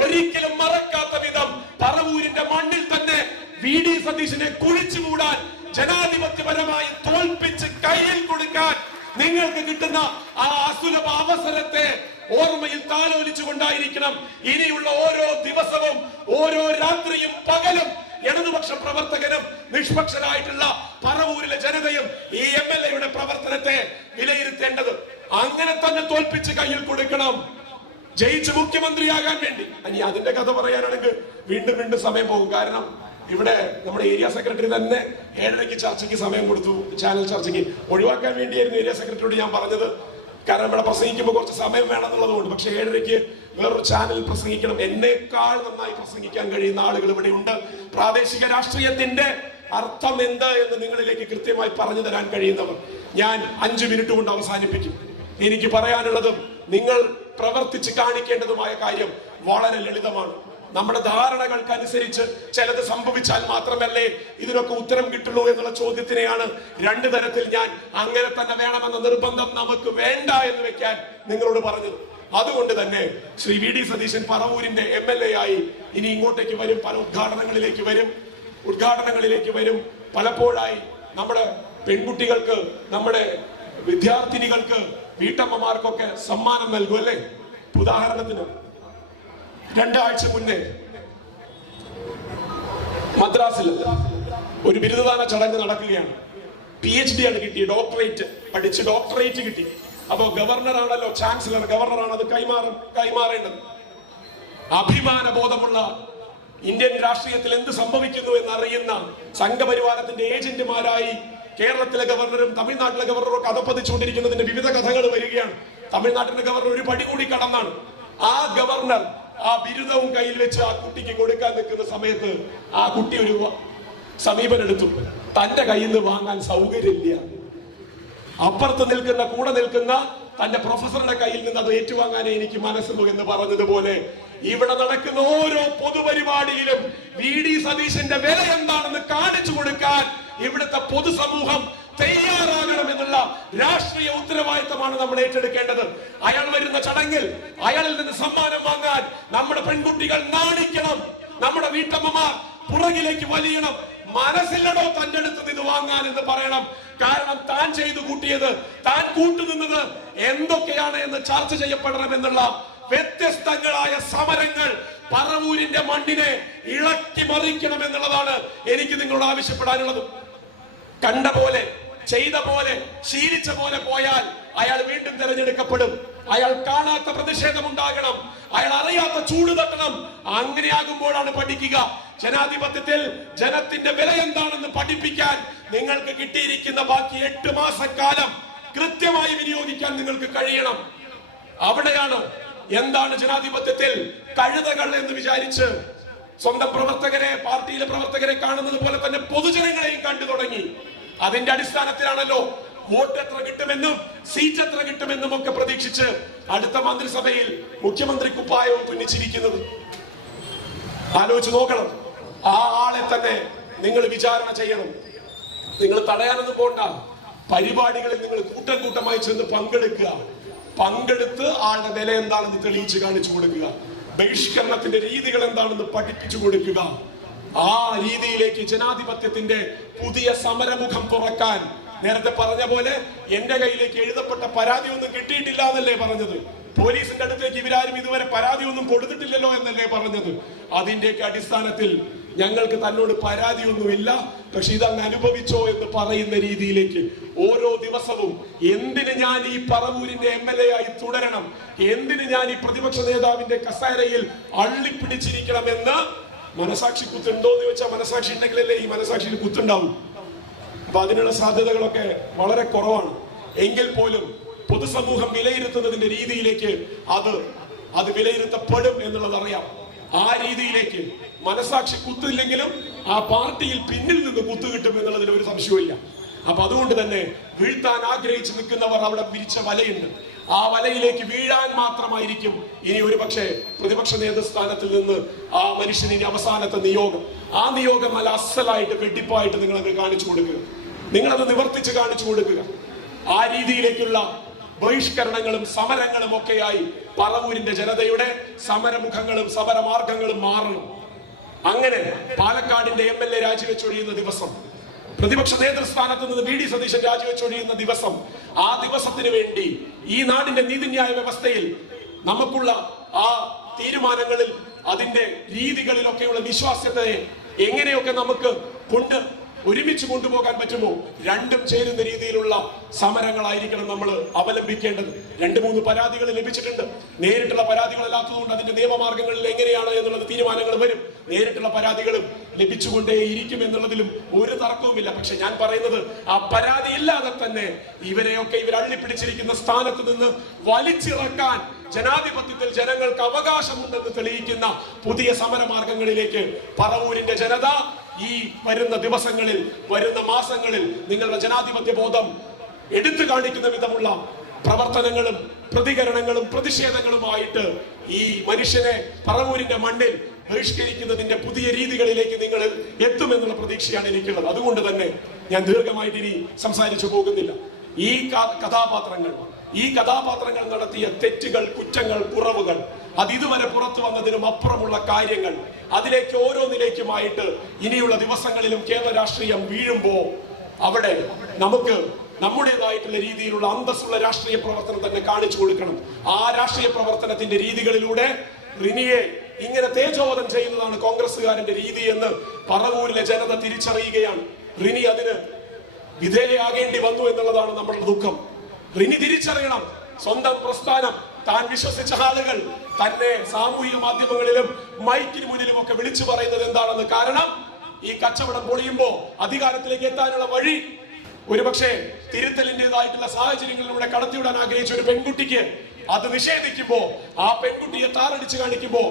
ഒരിക്കലും മറക്കാത്ത വിധം പറവൂരിന്റെ മണ്ണിൽ തന്നെ VD സതീശനെ കുഴിച്ചു മൂടാൻ, ജനാധിപത്യപരമായി തോൽപ്പിച്ച് കയ്യിൽ കൊടുക്കാൻ നിങ്ങൾക്ക് കിട്ടുന്ന ആ അസുലഭ അവസരത്തെ ഓർമ്മയിൽ താലോലിച്ചുകൊണ്ടായിരിക്കണം ഇനിയുള്ള ഓരോ ദിവസവും ഓരോ രാത്രിയും പകലും ഇടതുപക്ഷ പ്രവർത്തകരും നിഷ്പക്ഷരായിട്ടുള്ള പറവൂരിലെ ജനതയും ഈ MLA-യുടെ പ്രവർത്തനത്തെ വിലയിരുത്തേണ്ടത്. അങ്ങനെ തന്നെ തോൽപ്പിച്ച് കയ്യിൽ കൊടുക്കണം, ജയിച്ച് മുഖ്യമന്ത്രിയാകാൻ വേണ്ടി. ഇനി അതിന്റെ കഥ പറയാനാണെങ്കിൽ വീണ്ടും സമയം പോകും. കാരണം ഇവിടെ നമ്മുടെ ഏരിയ സെക്രട്ടറി തന്നെ 7:30 ചർച്ചയ്ക്ക് സമയം കൊടുത്തു. ചാനൽ ചർച്ചയ്ക്ക് ഒഴിവാക്കാൻ വേണ്ടിയായിരുന്നു ഏരിയ സെക്രട്ടറിയോട് ഞാൻ പറഞ്ഞത്. കാരണം ഇവിടെ പ്രസംഗിക്കുമ്പോൾ കുറച്ച് സമയം വേണമെന്നുള്ളത് കൊണ്ട്. പക്ഷെ 7:30 വേറൊരു ചാനൽ പ്രസംഗിക്കണം. എന്നേക്കാൾ നന്നായി പ്രസംഗിക്കാൻ കഴിയുന്ന ആളുകൾ ഇവിടെ ഉണ്ട്. പ്രാദേശിക രാഷ്ട്രീയത്തിന്റെ അർത്ഥം എന്ത് എന്ന് നിങ്ങളിലേക്ക് കൃത്യമായി പറഞ്ഞു തരാൻ കഴിയുന്നവർ. ഞാൻ 5 മിനിറ്റ് കൊണ്ട് അവസാനിപ്പിക്കും. എനിക്ക് പറയാനുള്ളതും നിങ്ങൾ പ്രവർത്തിച്ച് കാണിക്കേണ്ടതുമായ കാര്യം വളരെ ലളിതമാണ്. നമ്മുടെ ധാരണകൾക്കനുസരിച്ച് ചിലത് സംഭവിച്ചാൽ മാത്രമല്ലേ ഇതിനൊക്കെ ഉത്തരം കിട്ടുള്ളൂ എന്നുള്ള ചോദ്യത്തിനെയാണ് 2 തരത്തിൽ ഞാൻ അങ്ങനെ തന്നെ വേണമെന്ന നിർബന്ധം നമുക്ക് വേണ്ട എന്ന് വെക്കാൻ നിങ്ങളോട് പറഞ്ഞത്. അതുകൊണ്ട് തന്നെ ശ്രീ VD സതീശൻ പറവൂരിന്റെ MLA ആയി ഇനി ഇങ്ങോട്ടേക്ക് വരും, പല ഉദ്ഘാടനങ്ങളിലേക്ക് വരും. പലപ്പോഴായി നമ്മുടെ പെൺകുട്ടികൾക്ക്, നമ്മുടെ വിദ്യാർത്ഥിനികൾക്ക്, വീട്ടമ്മമാർക്കൊക്കെ സമ്മാനം നൽകും അല്ലേ? ഉദാഹരണത്തിന് 2 ആഴ്ച മുന്നേ മദ്രാസിൽ ഒരു ബിരുദദാന ചടങ്ങ് നടക്കുകയാണ്. PhD ആണ് കിട്ടി, ഡോക്ടറേറ്റ് പഠിച്ച് ഡോക്ടറേറ്റ് കിട്ടി. അപ്പോ ഗവർണറാണല്ലോ, ചാൻസലർ, ഗവർണറാണ് അത് കൈമാറേണ്ടത്. അഭിമാന ബോധമുള്ള ഇന്ത്യൻ രാഷ്ട്രീയത്തിൽ എന്ത് സംഭവിക്കുന്നു എന്നറിയുന്ന സംഘപരിവാരത്തിന്റെ ഏജന്റുമാരായി കേരളത്തിലെ ഗവർണറും തമിഴ്നാട്ടിലെ ഗവർണറും ഒക്കെ അധപ്പതിച്ചുകൊണ്ടിരിക്കുന്നതിന്റെ വിവിധ കഥകൾ വരികയാണ്. തമിഴ്നാട്ടിലെ ഗവർണർ ഒരു പടി കൂടി കടന്നാണ്. ആ ഗവർണർ ആ ബിരുദവും കയ്യിൽ വെച്ച് ആ കുട്ടിക്ക് കൊടുക്കാൻ നിൽക്കുന്ന സമയത്ത് ആ കുട്ടി ഒരു സമീപനം എടുത്തു. തന്റെ കയ്യിൽ നിന്ന് വാങ്ങാൻ സൗകര്യമില്ല. അപ്പുറത്ത് നിൽക്കുന്ന, കൂടെ നിൽക്കുന്ന തന്റെ പ്രൊഫസറുടെ കയ്യിൽ നിന്ന് അത് ഏറ്റുവാങ്ങാനേ എനിക്ക് മനസ്സുള്ളൂ എന്ന് പറഞ്ഞതുപോലെ ഇവിടെ നടക്കുന്ന ഓരോ പൊതുപരിപാടിയിലും VD സതീശന്റെ വില എന്താണെന്ന് കാണിച്ചു കൊടുക്കാൻ ഇവിടുത്തെ പൊതുസമൂഹം തയ്യാറാകണമെന്നുള്ള രാഷ്ട്രീയ ഉത്തരവാദിത്തമാണ് നമ്മൾ ഏറ്റെടുക്കേണ്ടത്. അയാൾ വരുന്ന ചടങ്ങിൽ അയാളിൽ നിന്ന് സമ്മാനം വാങ്ങാൻ നമ്മുടെ പെൺകുട്ടികൾ നാണിക്കണം, നമ്മുടെ വീട്ടമ്മമാർ പുറകിലേക്ക് വലിയണം. മനസ്സില്ലടോ തന്റെ അടുത്ത് നിന്ന് വാങ്ങാൻ എന്ന് പറയണം. കാരണം താൻ ചെയ്തു കൂട്ടിയത്, താൻ കൂട്ടുനിന്നത് എന്തൊക്കെയാണ് എന്ന് ചർച്ച ചെയ്യപ്പെടണം എന്നുള്ള വ്യത്യസ്തങ്ങളായ സമരങ്ങൾ പറവൂരിന്റെ മണ്ണിനെ ഇളക്കി മറിക്കണം എന്നുള്ളതാണ് എനിക്ക് നിങ്ങളോട് ആവശ്യപ്പെടാനുള്ളത്. കണ്ട പോലെ, ചെയ്ത പോലെ, ശീലിച്ച പോലെ പോയാൽ അയാൾ വീണ്ടും തെരഞ്ഞെടുക്കപ്പെടും. അയാൾ കാണാത്ത പ്രതിഷേധം ഉണ്ടാകണം, അയാൾ അറിയാത്ത ചൂട് തട്ടണം. അങ്ങനെയാകുമ്പോഴാണ് പഠിക്കുക. ജനാധിപത്യത്തിൽ ജനത്തിന്റെ വില എന്താണെന്ന് പഠിപ്പിക്കാൻ നിങ്ങൾക്ക് കിട്ടിയിരിക്കുന്ന ബാക്കി 8 മാസക്കാലം കൃത്യമായി വിനിയോഗിക്കാൻ നിങ്ങൾക്ക് കഴിയണം. അവിടെയാണ് എന്താണ് ജനാധിപത്യത്തിൽ കഴുതകൾ എന്ന് വിചാരിച്ച് സ്വന്തം പ്രവർത്തകരെ, പാർട്ടിയിലെ പ്രവർത്തകരെ കാണുന്നത് പോലെ തന്നെ പൊതുജനങ്ങളെയും കണ്ടു തുടങ്ങി. അതിന്റെ അടിസ്ഥാനത്തിലാണല്ലോ വോട്ട് എത്ര കിട്ടുമെന്നും സീറ്റ് എത്ര കിട്ടുമെന്നും ഒക്കെ പ്രതീക്ഷിച്ച് അടുത്ത മന്ത്രിസഭയിൽ മുഖ്യമന്ത്രി കുപ്പായവും തുന്നിച്ചിരിക്കുന്നത്. ആലോചിച്ച് നോക്കണം. ആ ആളെ തന്നെ നിങ്ങൾ വിചാരണ ചെയ്യണം. നിങ്ങൾ തടയാനൊന്നും പോണ്ട. പരിപാടികളിൽ നിങ്ങൾ കൂട്ടം കൂട്ടമായി ചെന്ന് പങ്കെടുത്ത് ആളുടെ വില എന്താണെന്ന് തെളിയിച്ച് കാണിച്ചു കൊടുക്കുക. ബഹിഷ്കരണത്തിന്റെ രീതികൾ എന്താണെന്ന് പഠിപ്പിച്ചു കൊടുക്കുക. ആ രീതിയിലേക്ക് ജനാധിപത്യത്തിന്റെ പുതിയ സമരമുഖം തുറക്കാൻ, നേരത്തെ പറഞ്ഞ പോലെ എന്റെ കയ്യിലേക്ക് എഴുതപ്പെട്ട പരാതി ഒന്നും കിട്ടിയിട്ടില്ല എന്നല്ലേ പറഞ്ഞത്. പോലീസിന്റെ അടുത്തേക്ക് ഇവരാരും ഇതുവരെ പരാതി ഒന്നും കൊടുത്തിട്ടില്ലല്ലോ എന്നല്ലേ പറഞ്ഞത്. അതിന്റെയൊക്കെ അടിസ്ഥാനത്തിൽ ഞങ്ങൾക്ക് തന്നോട് പരാതിയൊന്നുമില്ല, പക്ഷെ ഇതങ്ങ് അനുഭവിച്ചോ എന്ന് പറയുന്ന രീതിയിലേക്ക് ഓരോ ദിവസവും എന്തിന് ഞാൻ ഈ പറവൂരിന്റെ MLA ആയി തുടരണം, എന്തിന് ഞാൻ ഈ പ്രതിപക്ഷ നേതാവിന്റെ കസേരയിൽ അള്ളിപ്പിടിച്ചിരിക്കണമെന്ന് മനസാക്ഷി കുത്തുണ്ടോ എന്ന് ചോദിച്ചാൽ മനസാക്ഷി ഉണ്ടെങ്കിലല്ലേ ഈ മനസാക്ഷിയിൽ കുത്തുണ്ടാവും. അപ്പൊ അതിനുള്ള സാധ്യതകളൊക്കെ വളരെ കുറവാണ്. എങ്കിൽ പോലും പൊതുസമൂഹം വിലയിരുത്തുന്നതിന്റെ രീതിയിലേക്ക് അത് വിലയിരുത്തപ്പെടും എന്നുള്ളത് അറിയാം. ആ രീതിയിലേക്ക് മനസാക്ഷി കുത്തില്ലെങ്കിലും ആ പാർട്ടിയിൽ പിന്നിൽ നിന്ന് കുത്തുകിട്ടും എന്നുള്ളതിന് ഒരു സംശയമില്ല. അപ്പൊ അതുകൊണ്ട് തന്നെ വീഴ്ത്താൻ ആഗ്രഹിച്ച് നിൽക്കുന്നവർ അവിടെ വിരിച്ച വലയുണ്ട്. ആ വലയിലേക്ക് വീഴാൻ മാത്രമായിരിക്കും ഇനി ഒരു പക്ഷേ പ്രതിപക്ഷ നേതൃസ്ഥാനത്തിൽ നിന്ന് ആ മനുഷ്യന് ഇനി അവസാനത്തെ നിയോഗം. ആ നിയോഗം നല്ല അസലായിട്ട് വെട്ടിപ്പായിട്ട് നിങ്ങളത് കാണിച്ചു കൊടുക്കുക, നിങ്ങളത് നിവർത്തിച്ച് കാണിച്ചു കൊടുക്കുക. ആ രീതിയിലേക്കുള്ള ബഹിഷ്കരണങ്ങളും സമരങ്ങളും ഒക്കെയായി പറവൂരിന്റെ ജനതയുടെ സമരമുഖങ്ങളും സമരമാർഗങ്ങളും മാറണം. അങ്ങനെ പാലക്കാടിന്റെ MLA രാജിവെച്ചൊഴിയുന്ന ദിവസം, പ്രതിപക്ഷ നേതൃസ്ഥാനത്ത് നിന്ന് VD സതീശൻ രാജിവെച്ചൊഴിയുന്ന ദിവസം, ആ ദിവസത്തിന് വേണ്ടി ഈ നാടിന്റെ നീതിന്യായ വ്യവസ്ഥയിൽ നമുക്കുള്ള ആ തീരുമാനങ്ങളിൽ, അതിന്റെ രീതികളിലൊക്കെയുള്ള വിശ്വാസ്യതയെ എങ്ങനെയൊക്കെ നമുക്ക് ഒരുമിച്ച് കൊണ്ടുപോകാൻ പറ്റുമോ, രണ്ടും ചേരുന്ന രീതിയിലുള്ള സമരങ്ങളായിരിക്കണം നമ്മൾ അവലംബിക്കേണ്ടത്. 2-3 പരാതികൾ ലഭിച്ചിട്ടുണ്ട്. നേരിട്ടുള്ള പരാതികളല്ലാത്തതുകൊണ്ട് അതിന്റെ നിയമമാർഗങ്ങളിൽ എങ്ങനെയാണ് എന്നുള്ളത് തീരുമാനങ്ങൾ വരും. നേരിട്ടുള്ള പരാതികളും ലഭിച്ചുകൊണ്ടേയിരിക്കും എന്നുള്ളതിലും ഒരു തർക്കവുമില്ല. പക്ഷെ ഞാൻ പറയുന്നത്, ആ പരാതി ഇല്ലാതെ തന്നെ ഇവരെയൊക്കെ അള്ളിപ്പിടിച്ചിരിക്കുന്ന സ്ഥാനത്ത് നിന്ന് വലിച്ചിറക്കാൻ ജനാധിപത്യത്തിൽ ജനങ്ങൾക്ക് അവകാശമുണ്ടെന്ന് തെളിയിക്കുന്ന പുതിയ സമരമാർഗങ്ങളിലേക്ക് പറവൂരിന്റെ ജനത ഈ വരുന്ന ദിവസങ്ങളിൽ, വരുന്ന മാസങ്ങളിൽ നിങ്ങളുടെ ജനാധിപത്യ ബോധം എടുത്തു കാണിക്കുന്ന വിധമുള്ള പ്രവർത്തനങ്ങളും പ്രതികരണങ്ങളും പ്രതിഷേധങ്ങളുമായിട്ട് ഈ മനുഷ്യനെ പറവൂരിന്റെ മണ്ണിൽ ബഹിഷ്കരിക്കുന്നതിന്റെ പുതിയ രീതികളിലേക്ക് നിങ്ങൾ എത്തുമെന്നുള്ള പ്രതീക്ഷയാണ് എനിക്കുള്ളത്. അതുകൊണ്ട് തന്നെ ഞാൻ ദീർഘമായിട്ട് ഇനി സംസാരിച്ചു പോകുന്നില്ല. ഈ കഥാപാത്രങ്ങൾ നടത്തിയ തെറ്റുകൾ, കുറ്റങ്ങൾ, കുറവുകൾ, അത് ഇതുവരെ പുറത്തു വന്നതിനും അപ്പുറമുള്ള കാര്യങ്ങൾ, അതിലേക്ക് ഓരോന്നിലേക്കുമായിട്ട് ഇനിയുള്ള ദിവസങ്ങളിലും കേരള രാഷ്ട്രീയം വീഴുമ്പോ അവിടെ നമുക്ക് നമ്മുടേതായിട്ടുള്ള രീതിയിലുള്ള അന്തസ്സുള്ള രാഷ്ട്രീയ പ്രവർത്തനം തന്നെ കാണിച്ചു കൊടുക്കണം. ആ രാഷ്ട്രീയ പ്രവർത്തനത്തിന്റെ രീതികളിലൂടെ റിനിയെ ഇങ്ങനെ തേജോവധം ചെയ്യുന്നതാണ് കോൺഗ്രസുകാരന്റെ രീതി എന്ന് പറവൂരിലെ ജനത തിരിച്ചറിയുകയാണ്. റിനി അതിന് വിധേയയാകേണ്ടി വന്നു എന്നുള്ളതാണ് നമ്മുടെ ദുഃഖം. റിനി തിരിച്ചറിയണം, സ്വന്തം പ്രസ്ഥാനം, താൻ വിശ്വസിച്ച ആളുകൾ തന്നെ സാമൂഹിക മാധ്യമങ്ങളിലും മൈക്കിന് മുന്നിലും ഒക്കെ വിളിച്ചു പറയുന്നത് എന്താണെന്ന്. കാരണം ഈ കച്ചവടം പൊളിയുമ്പോ അധികാരത്തിലേക്ക് എത്താനുള്ള വഴി ഒരുപക്ഷെ തിരുത്തലിൻ്റെതായിട്ടുള്ള സാഹചര്യങ്ങളിലൂടെ കടത്തിവിടാൻ ആഗ്രഹിച്ച ഒരു പെൺകുട്ടിക്ക് അത് നിഷേധിക്കുമ്പോ, ആ പെൺകുട്ടിയെ താറടിച്ച് കാണിക്കുമ്പോ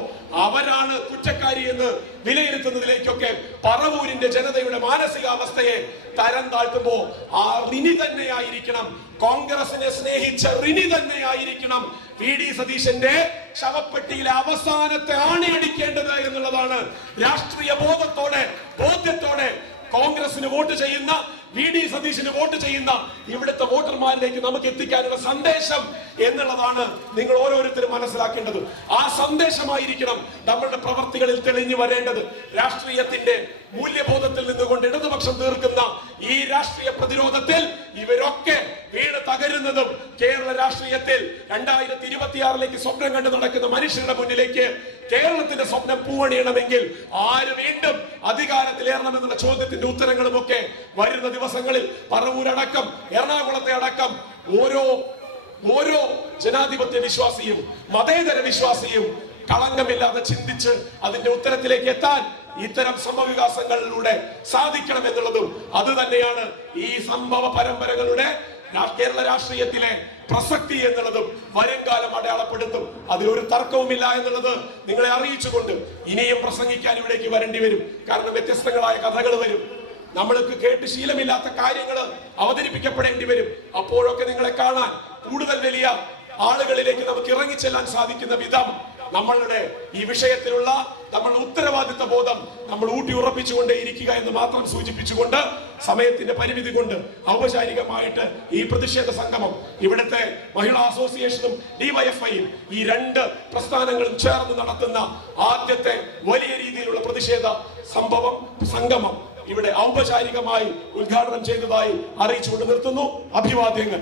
അവരാണ് കുറ്റക്കാരി എന്ന് വിലയിരുത്തുന്നതിലേക്കൊക്കെ പറവൂരിന്റെ ജനതയുടെ മാനസികാവസ്ഥയെ തരം താഴ്ത്തുമ്പോ ആ റിനി തന്നെയായിരിക്കണം, കോൺഗ്രസിനെ സ്നേഹിച്ച റിനി തന്നെയായിരിക്കണം VD സതീശന്റെ ശവപ്പെട്ടിയിലെ അവസാനത്തെ ആണിയടിക്കേണ്ടത് എന്നുള്ളതാണ് രാഷ്ട്രീയ ബോധ്യത്തോടെ കോൺഗ്രസിന് വോട്ട് ചെയ്യുന്ന, VD സതീശന് വോട്ട് ചെയ്യുന്ന ഇവിടുത്തെ വോട്ടർമാരിലേക്ക് നമുക്ക് എത്തിക്കാനുള്ള സന്ദേശം എന്നുള്ളതാണ് നിങ്ങൾ ഓരോരുത്തരും മനസ്സിലാക്കേണ്ടത്. ആ സന്ദേശമായിരിക്കണം നമ്മളുടെ പ്രവർത്തികളിൽ തെളിഞ്ഞു വരേണ്ടത്. രാഷ്ട്രീയത്തിന്റെ മൂല്യബോധത്തിൽ നിന്നുകൊണ്ട് ഇടതുപക്ഷം തീർക്കുന്ന ഈ രാഷ്ട്രീയ പ്രതിരോധത്തിൽ ഇവരൊക്കെ വീണ് തകരുന്ന വരുന്നതും കേരള രാഷ്ട്രീയത്തിൽ 2026 സ്വപ്നം കണ്ടു നടക്കുന്ന മനുഷ്യരുടെ മുന്നിലേക്ക് കേരളത്തിന്റെ സ്വപ്നം പൂവണിയണമെങ്കിൽ ആര് വീണ്ടും അധികാരത്തിലേറണമെന്നുള്ള ചോദ്യത്തിന്റെ ഉത്തരങ്ങളുമൊക്കെ വരുന്ന ദിവസങ്ങളിൽ പറവൂരടക്കം എറണാകുളത്തെ അടക്കം ഓരോ ജനാധിപത്യ വിശ്വാസിയും മതേതര വിശ്വാസിയും കളങ്കമില്ലാതെ ചിന്തിച്ച് അതിന്റെ ഉത്തരത്തിലേക്ക് എത്താൻ ഇത്തരം സംഭവവികാസങ്ങളിലൂടെ സാധിക്കണം എന്നുള്ളതും അത് തന്നെയാണ് ഈ സംഭവ പരമ്പരകളുടെ കേരള രാഷ്ട്രീയത്തിലെ പ്രസക്തി എന്നുള്ളതും വരും കാലം അടയാളപ്പെടുത്തും. അതിലൊരു തർക്കവുമില്ല എന്നുള്ളത് നിങ്ങളെ അറിയിച്ചുകൊണ്ട് ഇനിയും പ്രസംഗിക്കാൻ ഇവിടേക്ക് വരേണ്ടി വരും. കാരണം വ്യത്യസ്തങ്ങളായ കഥകൾ വരും, നമ്മൾക്ക് കേട്ട് ശീലമില്ലാത്ത കാര്യങ്ങൾ അവതരിപ്പിക്കപ്പെടേണ്ടി വരും. അപ്പോഴൊക്കെ നിങ്ങളെ കാണാൻ കൂടുതൽ വലിയ ആളുകളിലേക്ക് നമുക്ക് ഇറങ്ങിച്ചെല്ലാൻ സാധിക്കുന്ന വിധം നമ്മളുടെ ഈ വിഷയത്തിലുള്ള നമ്മളുടെ ഉത്തരവാദിത്ത ബോധം നമ്മൾ ഊട്ടി ഉറപ്പിച്ചുകൊണ്ടേ ഇരിക്കുക എന്ന് മാത്രം സൂചിപ്പിച്ചുകൊണ്ട് സമയത്തിന്റെ പരിമിതി കൊണ്ട് ഔപചാരികമായിട്ട് ഈ പ്രതിഷേധ സംഗമം ഇവിടുത്തെ മഹിളാ അസോസിയേഷനും ഡിവൈഎഫ്ഐയും ഈ രണ്ട് പ്രസ്ഥാനങ്ങളും ചേർന്ന് നടത്തുന്ന ആദ്യത്തെ വലിയ രീതിയിലുള്ള പ്രതിഷേധ സംഗമം ഇവിടെ ഔപചാരികമായി ഉദ്ഘാടനം ചെയ്തതായി അറിയിച്ചുകൊണ്ട് നിർത്തുന്നു. അഭിവാദ്യങ്ങൾ.